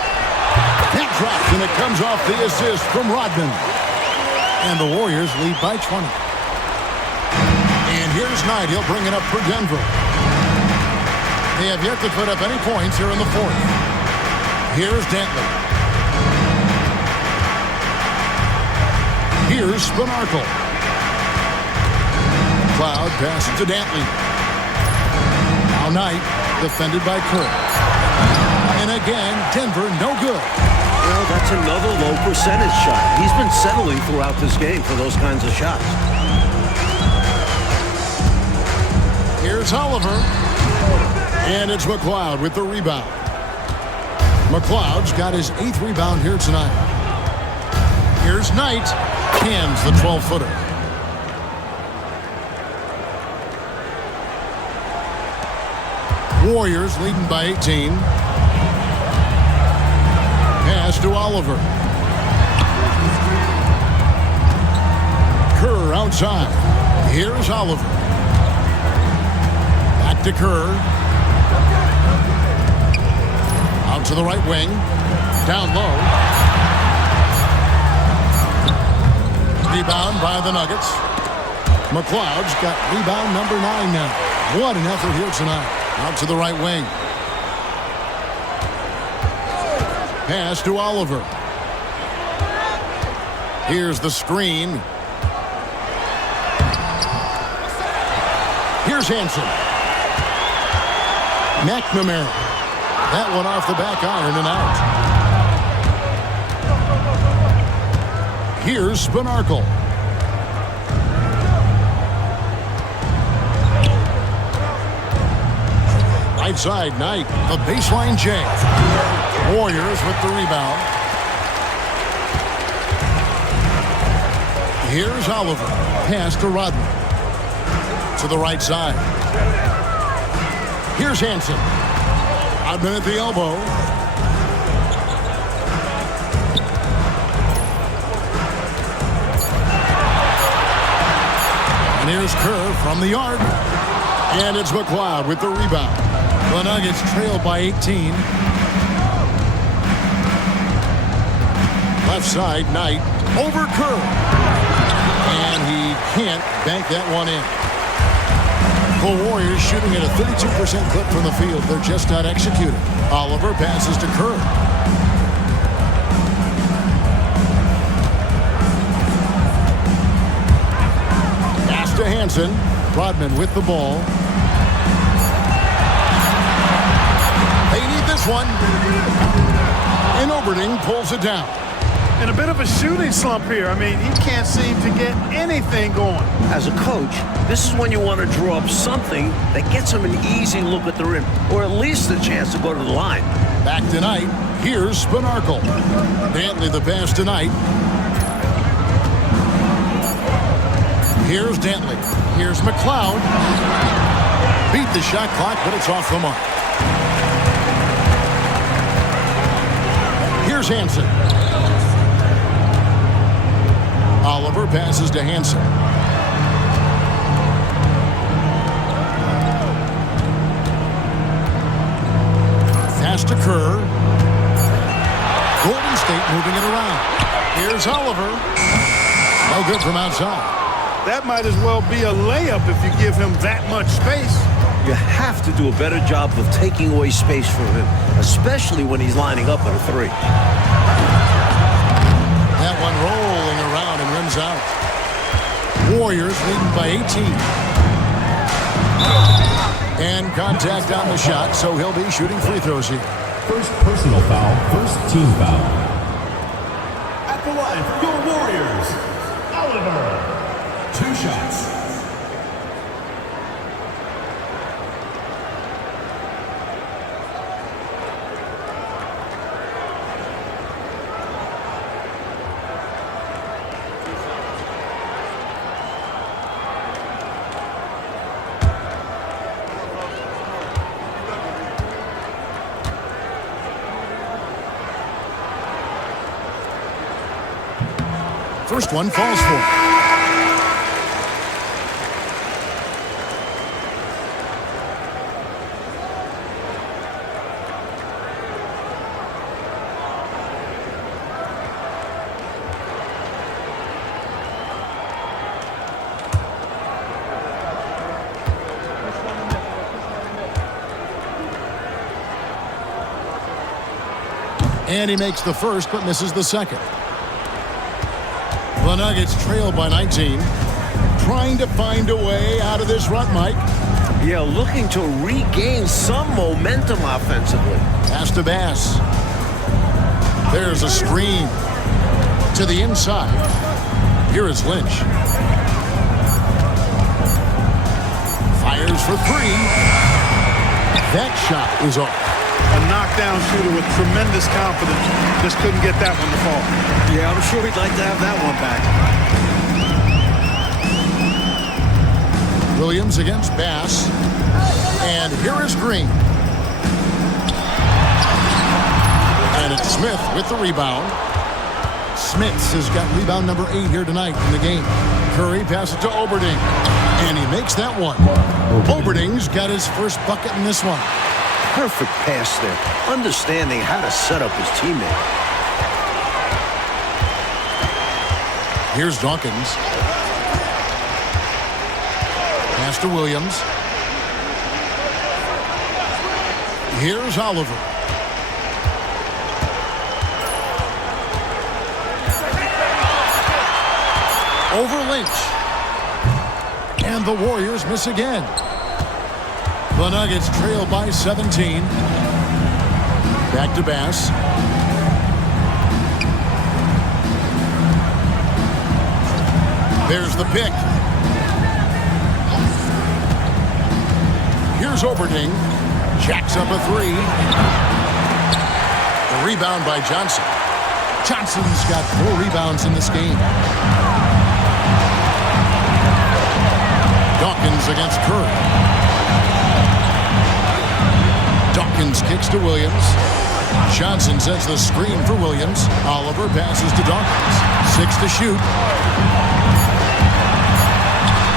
That drops, and it comes off the assist from Rodman. And the Warriors lead by 20. And here's Knight. He'll bring it up for Denver. They have yet to put up any points here in the fourth. Here's Dantley. Here's Spanarkel. Cloud passes to Dantley. Now Knight, defended by Kerr. And again, Denver, no good. Well, that's another low percentage shot. He's been settling throughout this game for those kinds of shots. Here's Oliver. And it's McLeod with the rebound. McLeod's got his 8th rebound here tonight. Here's Knight. Hands the 12-footer. Warriors leading by 18. Pass to Oliver. Kerr outside. Here's Oliver. Back to Kerr. Out to the right wing. Down low. Rebound by the Nuggets. McLeod's got rebound number 9 now. What an effort here tonight. Out to the right wing. Pass to Oliver. Here's the screen. Here's Hansen. McNamara. That one off the back iron and out. Here's Spanarkel. Right side, Knight. The baseline J. Warriors with the rebound. Here's Oliver. Pass to Rodman. To the right side. Here's Hansen. Rodman at the elbow. And here's Kerr from the arc. And it's McLeod with the rebound. The Nuggets trail by 18. Left side, Knight over Kerr. And he can't bank that one in. The Warriors shooting at a 32% clip from the field. They're just not executing. Oliver passes to Kerr. Pass to Hansen. Rodman with the ball. They need this one. And Oberding pulls it down. In a bit of a shooting slump here. I mean, he can't seem to get anything going. As a coach, this is when you want to draw up something that gets him an easy look at the rim, or at least a chance to go to the line. Back tonight, here's Spanarkel. Dantley the pass tonight. Here's Dantley. Here's McLeod. Beat the shot clock, but it's off the mark. Here's Hansen. Oliver passes to Hansen. Pass to Kerr. Golden State moving it around. Here's Oliver. No good from outside. That might as well be a layup if you give him that much space. You have to do a better job of taking away space from him, especially when he's lining up at a 3. That one rolling around and rims out. Warriors leading by 18. And contact on the shot, so he'll be shooting free throws here. First personal foul, first team foul. At the line for your Warriors, Oliver. 2 shots. First one falls for him. And he makes the first, but misses the second. The Nuggets trail by 19. Trying to find a way out of this rut, Mike. Yeah, looking to regain some momentum offensively. Pass to Bass. There's a screen. To the inside. Here is Lynch. Fires for three. That shot is off. A knockdown shooter with tremendous confidence. Just couldn't get that one to fall. Yeah, I'm sure he'd like to have that one back. Williams against Bass. And here is Green. And it's Smith with the rebound. Smits has got rebound number 8 here tonight in the game. Curry passes to Oberding. And he makes that one. Oberding's got his first bucket in this one. Perfect pass there. Understanding how to set up his teammate. Here's Dawkins. Pass to Williams. Here's Oliver. Over Lynch. And the Warriors miss again. The Nuggets trail by 17. Back to Bass. There's the pick. Here's Oberding. Jacks up a three. The rebound by Johnson. Johnson's got 4 rebounds in this game. Dawkins against Curry. Dawkins kicks to Williams. Johnson sets the screen for Williams. Oliver passes to Dawkins. 6 to shoot.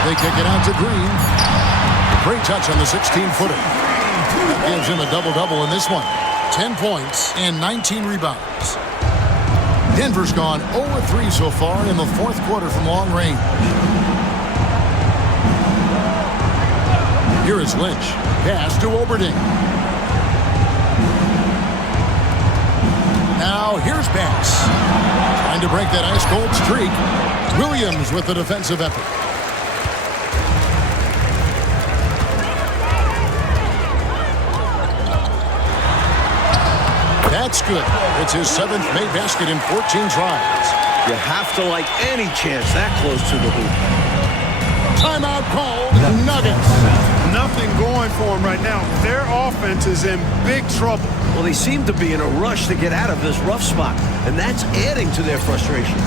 They kick it out to Green. Great touch on the 16-footer. That gives him a double-double in this one. 10 points and 19 rebounds. Denver's gone 0-3 so far in the fourth quarter from long range. Here is Lynch. Pass to Oberding. Now here's Bass. Trying to break that ice-cold streak. Williams with the defensive effort. That's good. It's his 7th made basket in 14 tries. You have to like any chance that close to the hoop. Timeout called. Nuggets. Nothing going for them right now. Their offense is in big trouble. Well, they seem to be in a rush to get out of this rough spot, and that's adding to their frustration.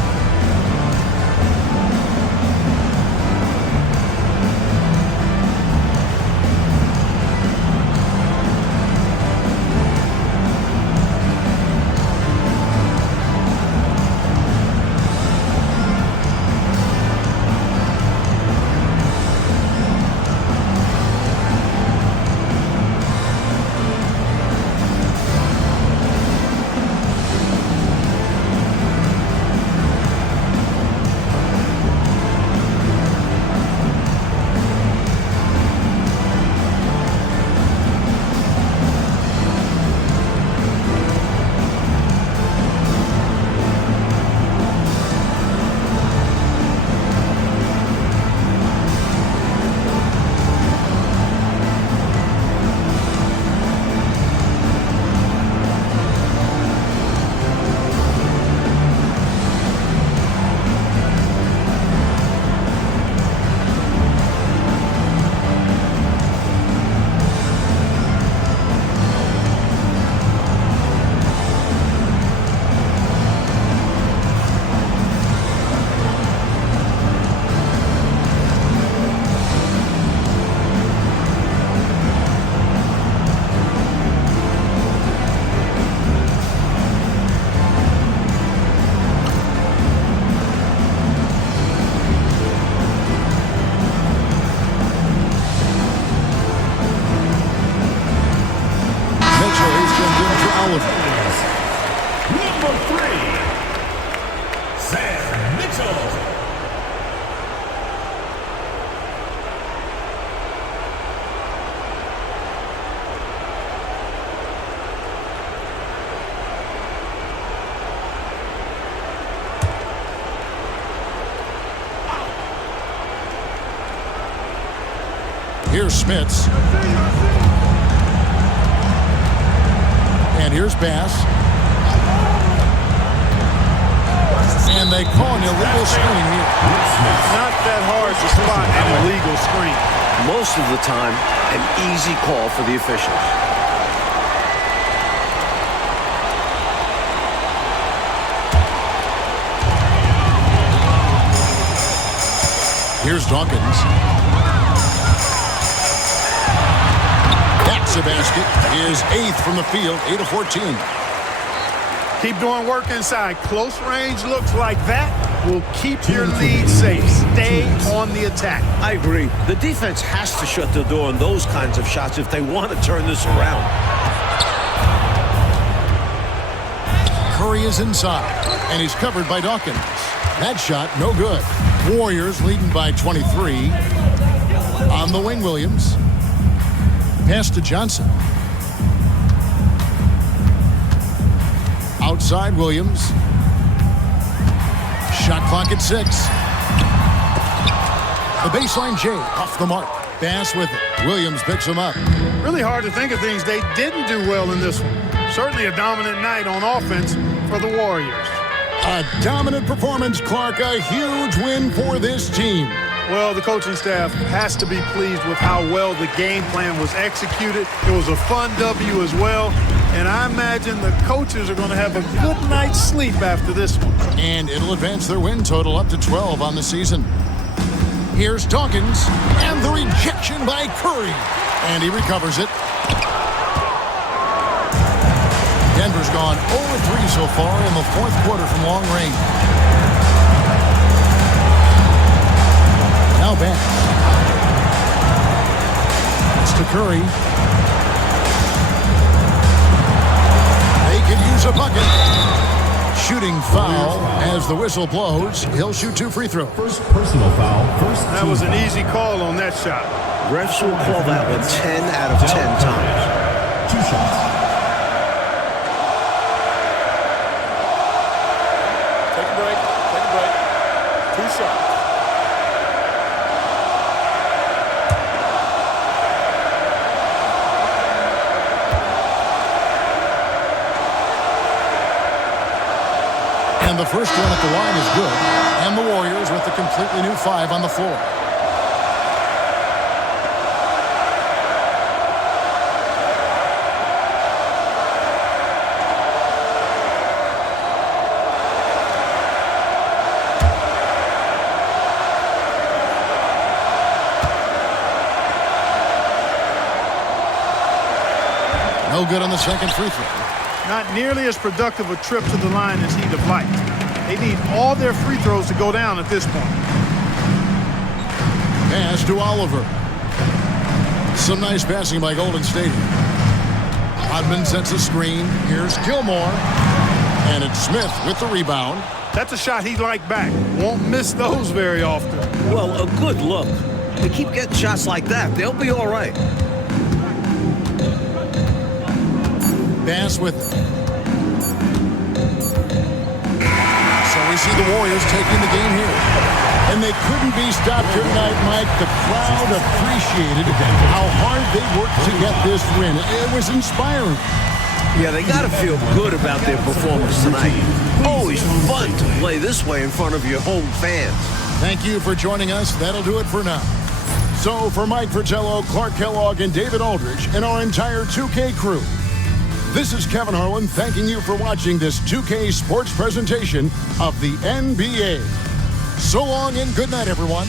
Here's Smits. And here's Bass. And they call an illegal screen here. Not that hard to spot an illegal screen. Most of the time, an easy call for the officials. Here's Dawkins. That's a basket. His 8th from the field, 8 of 14. Keep doing work inside. Close range looks like that will keep your lead safe. Stay on the attack. I agree. The defense has to shut the door on those kinds of shots if they want to turn this around. Curry is inside, and he's covered by Dawkins. That shot, no good. Warriors leading by 23. On the wing, Williams. Pass to Johnson. Outside, Williams. Shot clock at 6. The baseline J off the mark. Bass with it. Williams picks him up. Really hard to think of things they didn't do well in this one. Certainly a dominant night on offense for the Warriors. A dominant performance, Clark. A huge win for this team. Well, the coaching staff has to be pleased with how well the game plan was executed. It was a fun W as well. And I imagine the coaches are going to have a good night's sleep after this one. And it'll advance their win total up to 12 on the season. Here's Dawkins, and the rejection by Curry. And he recovers it. Denver's gone 0-3 so far in the 4th quarter from long range. Now back. It's to Curry. They could use a bucket. Shooting foul as the whistle blows. He'll shoot 2 free throws. First personal foul. That was an easy call on that shot. Refs will call that one 10 out of 10 times. 2 shots. Take a break. Take a break. 2 shots. And the first one at the line is good. And the Warriors with a completely new 5 on the floor. No good on the second free throw. Not nearly as productive a trip to the line as he'd have liked. They need all their free throws to go down at this point. Pass to Oliver. Some nice passing by Golden State. Rodman sets a screen. Here's Gilmore. And it's Smith with the rebound. That's a shot he'd like back. Won't miss those very often. Well, a good look. They keep getting shots like that. They'll be all right. Bass with it. So we see the Warriors taking the game here. And they couldn't be stopped here tonight, Mike. The crowd appreciated how hard they worked to get this win. It was inspiring. Yeah, they got to feel good about their performance tonight. Always fun to play this way in front of your home fans. Thank you for joining us. That'll do it for now. So for Mike Fratello, Clark Kellogg, and David Aldridge, and our entire 2K crew, this is Kevin Harlan thanking you for watching this 2K Sports presentation of the NBA. So long and good night, everyone.